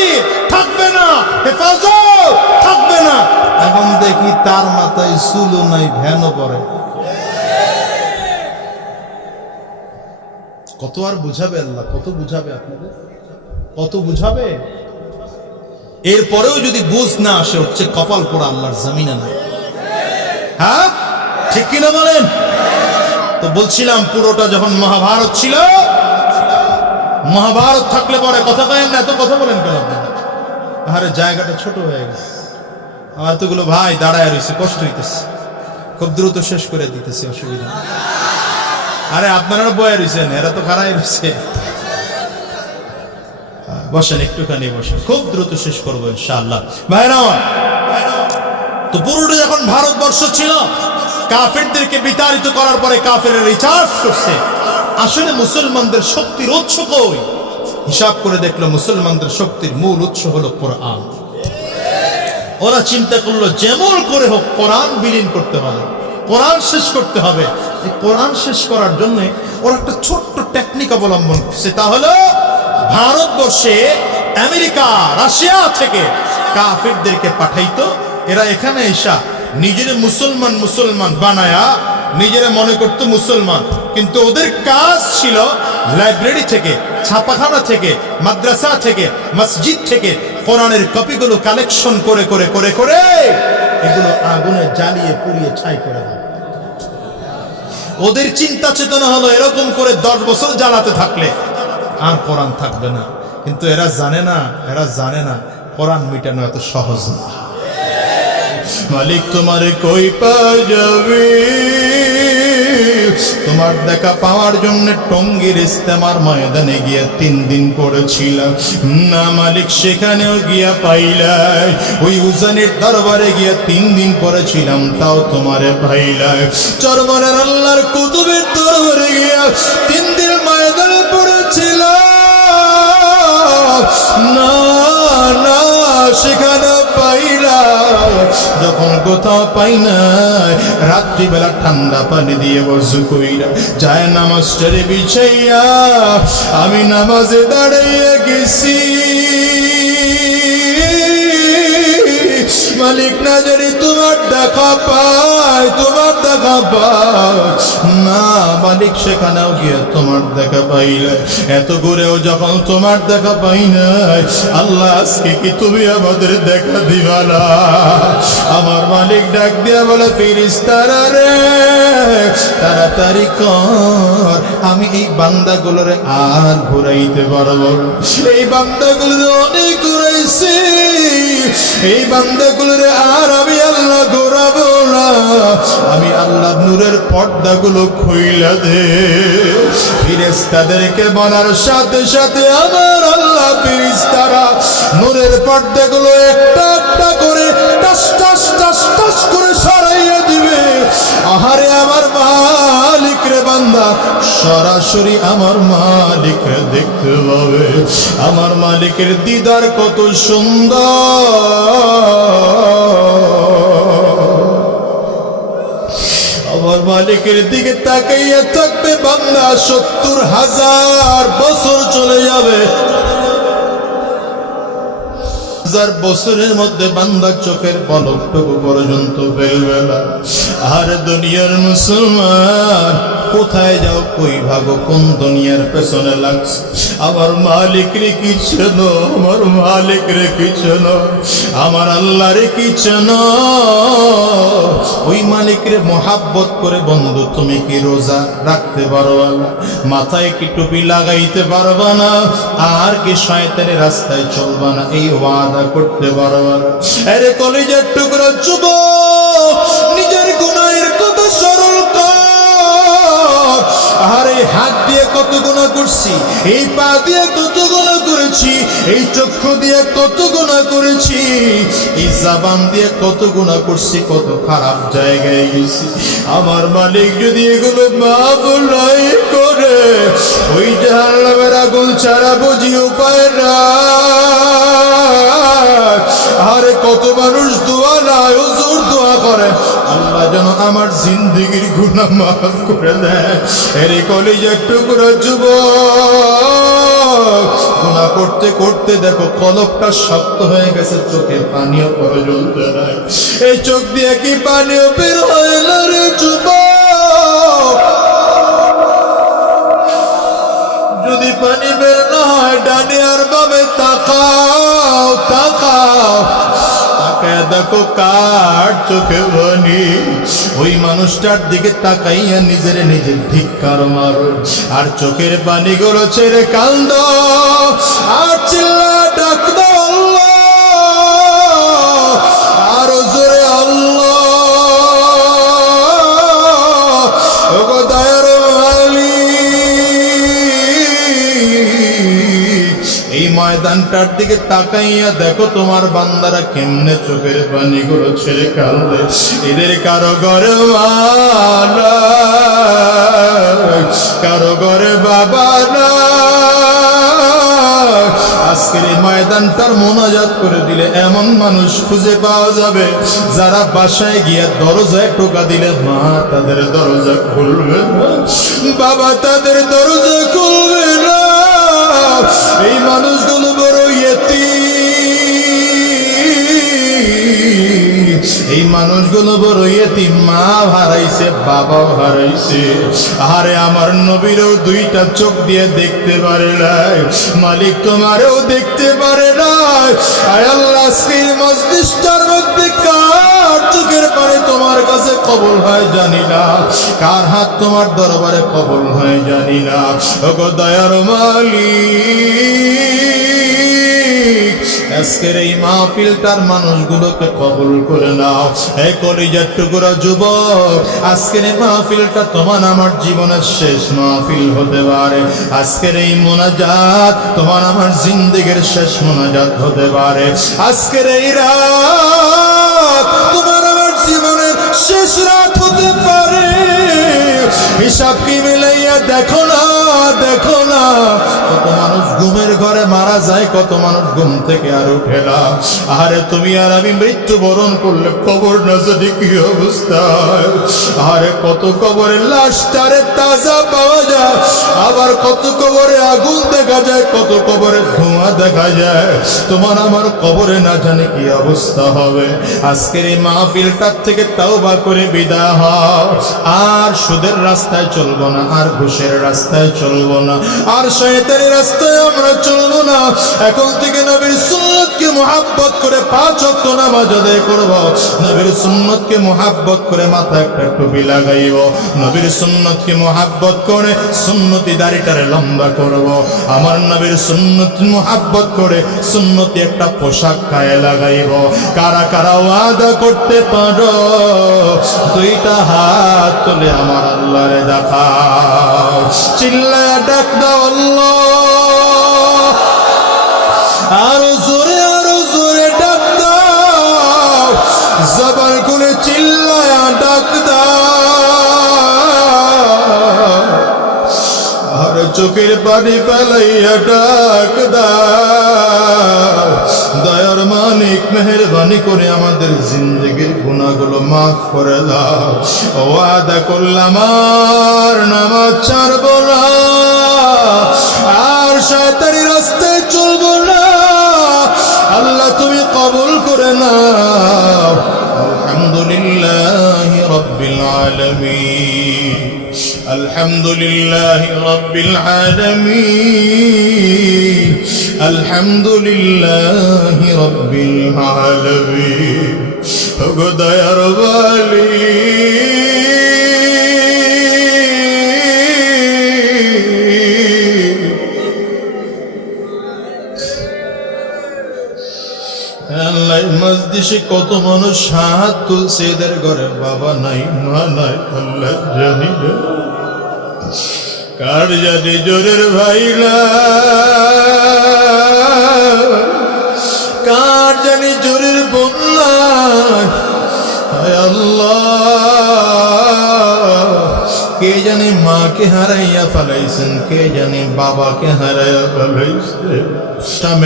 থাকবে না, হেফাজত থাকবে না। এখন দেখি তার মাথায় চুলও নাই, ভ্যানও পড়ে। কত আর বুঝাবে আল্লাহ, কত বুঝাবে আপনাদের, কত বুঝাবে। এরপরেও যদি বুঝ না আসে, হচ্ছে কপাল পোড়া আল্লাহর জমিনে নাই। হ্যাঁ ঠিক কিনা বলেন? তো বলছিলাম পুরোটা যখন মহাভারত ছিল, মহাভারত থাকলে পরে কথা বলেন না, এত কথা বলেন কেন আপনারা? আরে জায়গাটা ছোট হয়ে গেছে, আর এতগুলো ভাই দাঁড়ায় রয়েছে, কষ্ট হইতেছে, খুব দ্রুত শেষ করে দিতেছে, অসুবিধা। আরে আপনারা বয়ে রয়েছেন, এরা তো খারাই রয়েছে। বসেন, একটুখানি বসেন, খুব দ্রুত শেষ করবো ইনশাআল্লাহ। ভাইরা, তো পুরোটা যখন ভারতবর্ষ ছিল, কাফেরদেরকে বিতাড়িত করার পরে কাফেররা রিচার্জ করছে। আসলে মুসলমানদের শক্তির উৎস কই? হিসাব করে দেখলো মুসলমানদের শক্তির মূল উৎস হলো কোরআন। ওরা চিন্তা করলো যেমন করে হোক কোরআন বিলীন করতে হবে, কোরআন শেষ করতে হবে। এই কোরআন শেষ করার জন্য ওরা একটা ছোট্ট টেকনিক অবলম্বন করছে, তা হলো ভারতবর্ষে আমেরিকা, রাশিয়া থেকে কাফেরদেরকে পাঠাইতো। এরা এখানে এসা নিজের মুসলমান বানায়া নিজেরা মনে করতো মুসলমান, কিন্তু ওদের কাজ ছিল লাইব্রেরি থেকে, ছাপাখানা থেকে, মাদ্রাসা থেকে, মসজিদ থেকে কোরআনের কপিগুলো কালেকশন করে করে করে করে এগুলো আগুনে জ্বালিয়ে পুড়িয়ে ছাই করে দেয়। ওদের চিন্তা চেতনা হলো এরকম করে 10 বছর জ্বালাতে থাকলে আর কোরআন থাকবে না। কিন্তু এরা জানে না কোরআন মিটানো এত সহজ না। মালিক তোমারে কই পাওয়া যাবে? তোমার দেখা পাওয়ার জন্য টঙ্গীর ইস্তেমার ময়দানে গিয়া 3 দিন পড়েছিলাম না মালিক, সেখানেও গিয়া পাইলাই। ওই উজানের দরবারে গিয়া 3 দিন পড়েছিলাম, তাও তোমারে পাইলাই। চরমনের আল্লাহর কুতুবের দরবারে গিয়া 3 দিন ময়দানে পড়েছিলাম না, সেখানে পাইলাই। যখন কোথাও পাই নাই, রাত্রিবেলা ঠান্ডা পানি দিয়ে ওযু কইরা যায় নামাজটারে বিছাইয়া আমি নামাজে দাঁড়িয়ে গেছি। মালিক না জানি তোমার দেখা পায় না মালিক, সেখানেও গিয়ে তোমার দেখা পাইলে। এত ঘুরেও যখন তোমার দেখা পাই নাই, আল্লাহ আজকে কি তুমি আমাদের দেখা দিবা না? আমার মালিক ডাক দিয়া বলে, ফেরেশতারা রে তাড়াতাড়ি কর, আমি এই বান্দাগুলোরে আর ঘুরাইতে পারবো। এই বান্দাগুলো অনেক ঘুরাইছি, এই বান্দাগুলোরে আর আমি আল্লাহ ঘোরাবো না। আমি আল্লাহ নূরের পর্দাগুলো খুইলা দে। ফেরেশতাদেরকে বলার সাথে সাথে আমার আল্লাহ ফেরেশতারা নূরের পর্দাগুলো একটা একটা করে টাস টাস টাস টাস করে সরাইয়া দিবে। আহারে আমার মালিক রে বান্দা সরাসরি আমার মালিক রে দেখতে পাবে। আমার মালিকের দিদার কত সুন্দর। আমার মালিকের দিকে তাকাইয়া থাকবে বান্দা, ৭০,০০০ বছর চলে যাবে। ১০০০ বছরের মধ্যে বান্দা চোখের পলকটুকু পর্যন্ত ফেলবে না। আর দুনিয়ার মুসলমান কোথায় যাও, কই ভাগো, কোন দুনিয়ার পেছনে লাগছে? আমার মালিক রে কি চেনো? আমার মালিক রে কি চেনো? আমার আল্লাহ রে কি চেনো? ওই মালিকরে মোহাব্বত করে বন্ধু তুমি কি রোজা রাখতে পারবা না? মাথায় কি টুপি লাগাইতে পারবা না? আর কি শয়তানের রাস্তায় চলবা না? এই ওয়াদা করতে পারবা না? আরে কলিজার টুকরা যুবক, নিজের গুনাহের কথা স্মরণ কর। আর এই হাত দিয়ে কত গুনাহ করছি, এই পা দিয়ে কত গুনাহ করেছি, এই চক্ষু দিয়ে কত গুনাহ করেছি, এই জবান দিয়ে কত গুনাহ করছি, কত খারাপ জায়গায় গেছি। আমার মালিক যদি এগুলো মাফ নাই করে, ওই জাহান্নামের আগুন ছাড়া বুঝি উপায় না। আরে কত মানুষ দোয়া নাই, হুজুর দোয়া করে আল্লাহ যেন আমার জিন্দেগির গুনাহ মাফ করে দেয়। এরে কলিজার টুকরা যুবক, গুনাহ করতে করতে দেখো কলবটা শক্ত হয়ে গেছে, চোখে পানিও পর্যন্ত নাই। এই চোখ দিয়ে কি পানিও বের হয় না রে যুবক? যদি পানি বের না হয়, ডানে আর বামে তাকাও, তাকাও, তাকায় দেখো কার চোখে পানি। ওই মানুষটার দিকে তাকাইয়া নিজের নিজের ধিক্কার মারো, আর চোখের পানিগুলো ছেড়ে কান্দো, আর চিল্লা ডাক দাও আল্লাহ, আরো জোরে আল্লাহ। ওগো দয়ার মালিক, এই ময়দানটার দিকে তাকাইয়া দেখো তোমার বান্দারা কেমনে চোখের পানিগুলো ছেড়ে কাঁদে। এদের কারো ঘরে মা নাই, কারো ঘরে বাবা নাই। আজকের এই ময়দানটার মোনাজাত করে দিলে এমন মানুষ খুঁজে পাওয়া যাবে, যারা বাসায় গিয়া দরজায় টোকা দিলে মা তাদের দরজা খুলবে না, বাবা তাদের দরজা খুলবে না। এই মানুষগুলো বড় ইয়েতিম, এই মানুষগুলো বড় ইয়েতিম, মা হারাইছে, বাবা হারাইছে। আরে আমার নবীরও দুইটা চোখ দিয়ে দেখতে পারে নাই, মালিক তোমারও দেখতে পারে নাই। আয় আল্লাহ, আজকের মজলিসটার মধ্যে কার চোখের পানি তোমার কাছে কবুল হয় জানি না, কার হাত তোমার দরবারে কবুল হয় জানি না। ওগো দয়ার মালিক, আজকের এই মাহফিলটার মানুষগুলোকে কবুল করে নাও। এই কলিজার টুকরা যুবক, আজকের এই মাহফিলটা তোমার আমার জীবনের শেষ মাহফিল হতে পারে। আজকের এই মোনাজাত তোমার আমার জিন্দেগির শেষ মোনাজাত হতে পারে। আজকের এই রাত তোমার আমার জীবনের শেষ রাত হতে পারে। হিসাব কি মিলাইয়া দেখো না, দেখো না, কত মানুষ ঘুমের ঘরে মারা যায়, কত মানুষ ঘুম থেকে আর উঠে না। আরে তুমি আর আমি মৃত্যুবরণ করলে কবর না যদি কি অবস্থা। আরে কত কবরে লাশটারে তাজা পাওয়া যায়, আবার কত কবরে আগুন দেখা যায়, কত কবরে ধোঁয়া দেখা যায়। তোমার আমার কবরে না জানে কি অবস্থা হবে। আজকের এই মাহফিলটার থেকে তাওবা করে বিদায় হও। আর সুদের রাস্তায় চলবো না, আর ঘুষের রাস্তায় চলবো না, আর শয়তানি রাস্তায় আমরা চলবো না। এখন থেকে নবীর সুন্নতকে মুহাব্বত করে 5 ওয়াক্ত নামাজ আদায় করব। নবীর সুন্নতকে মুহাব্বত করে মাথায় একটা টুপি লাগাইব। নবীর সুন্নতকে মুহাব্বত করে সুন্নতি দাড়িটারে লম্বা করব। আমার নবীর সুন্নত মুহাব্বত করে সুন্নতি একটা পোশাক গায়ে লাগাইব। কারা কারা ওয়াদা করতে পারো? দুইটা হাত তুলে আমার আল্লাহরে দেখাও, চিল্লায়া ডাক দাও আল্লাহ, আরো জোরে ডাক দাও, জবান খুলে চিল্লায়া ডাক দাও। চোখের পানি ফেলাইয়া ডাক দাও, দয়ার মালিক মেহেরবানি করে আমাদের জিন্দেগির গুনাহগুলো মাফ করে দাও। ওয়াদা করলাম আর নামাজ ছাড়ব না, আর শয়তানি রাস্তায় চলবো না। আল্লাহ তুমি কবুল করে নাও। আলহামদুলিল্লাহি রাব্বিল আলামিন, আলহামদুলিল্লাহি রাব্বিল আলামিন, আলহামদুলিল্লাহি রাব্বিল আলামিন। ওগো দয়ার মালিক, মজলিসে কত মানুষ হাত তুলছে, এদের ঘরে বাবা নাই, মা নাই, আল্লাহ জানি না। কার জানি জোরের ভাই না, কার জানি জোরের বোন নাই। হায় আল্লাহ, কে জানে মাকে হারাইয়া ফেলাইছেন, কে জানে বাবাকে হারাইয়া ফেলাইছে। শ্রম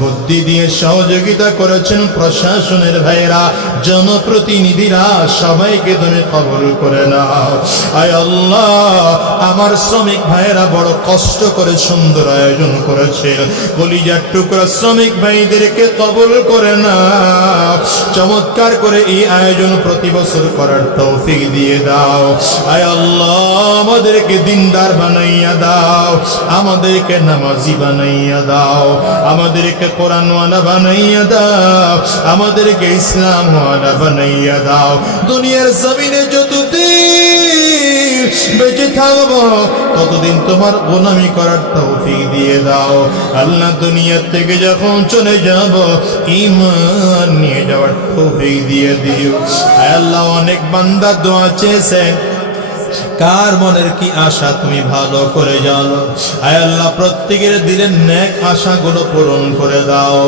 বুদ্ধি দিয়ে সহযোগিতা করেছেন প্রশাসনের ভাইরা, জনপ্রতিনিধিরা, সবাইকে তুমি কবুল করে নাও। আয় আল্লাহ, আমার শ্রমিক ভাইরা বড় কষ্ট করে সুন্দর আয়োজন করেছে, কলিজার টুকরা শ্রমিক ভাইদেরকে কবুল করে নাও। চমৎকার করে এই আয়োজন প্রতি বছর করার তৌফিক দিয়ে দাও। আয় আল্লাহ, আমাদেরকে দিনদার বানাইয়া দাও, আমাদেরকে নামাজি বানাইয়া দাও, আমাদেরকে কোরআনওয়ালা বানাইয়া দাও, আমাদেরকে ইসলামওয়ালা বানাইয়া দাও। দুনিয়ার জমিনে যতদিন বেঁচে থাকবো ততদিন তোমার গোলামি করার তৌফিক দিয়ে দাও। আল্লাহ, দুনিয়া থেকে যখন চলে যাব ঈমান নিয়ে যাওয়ার তৌফিক দিয়ে দিও। আল্লাহ, অনেক বান্দা দোয়া চেয়েছেন, কার মনের কি আশা তুমি ভালো করে জানো। আয় আল্লাহ, প্রত্যেকের দিলের নেক আশাগুলো পূরণ করে দাও।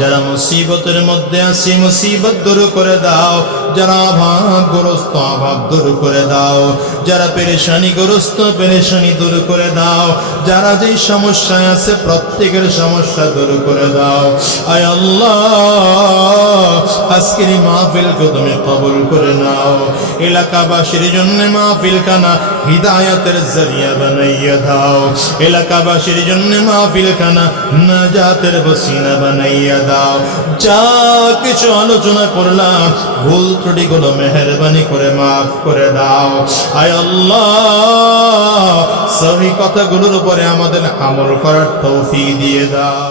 যারা মুসিবতের মধ্যে আছে মুসিবত দূর করে দাও, যারা অভাবগ্রস্ত অভাব দূর করে দাও, যারা পেরেশানিগ্রস্ত পেরেশানি দূর করে দাও, যারা যেই সমস্যায় আছে প্রত্যেকের সমস্যা দূর করে দাও। আয় আল্লাহ, আজকের এই মাহফিলকে তুমি কবুল করে নাও। এলাকাবাসীর জন্য মাহফিলখানা হিদায়াতের জরিয়া বানাইয়া দাও। এলাকাবাসীর জন্য মাহফিলখানা নাজাতের ওসিলা বানাইয়া দাও। যা কিছু আলোচনা করলাম ভুল ত্রুটিগুলো মেহেরবানি করে মাফ করে দাও। আয় আল্লাহ, সহি কথাগুলোর উপরে আমাদের আমল করার তৌফিক দিয়ে দাও।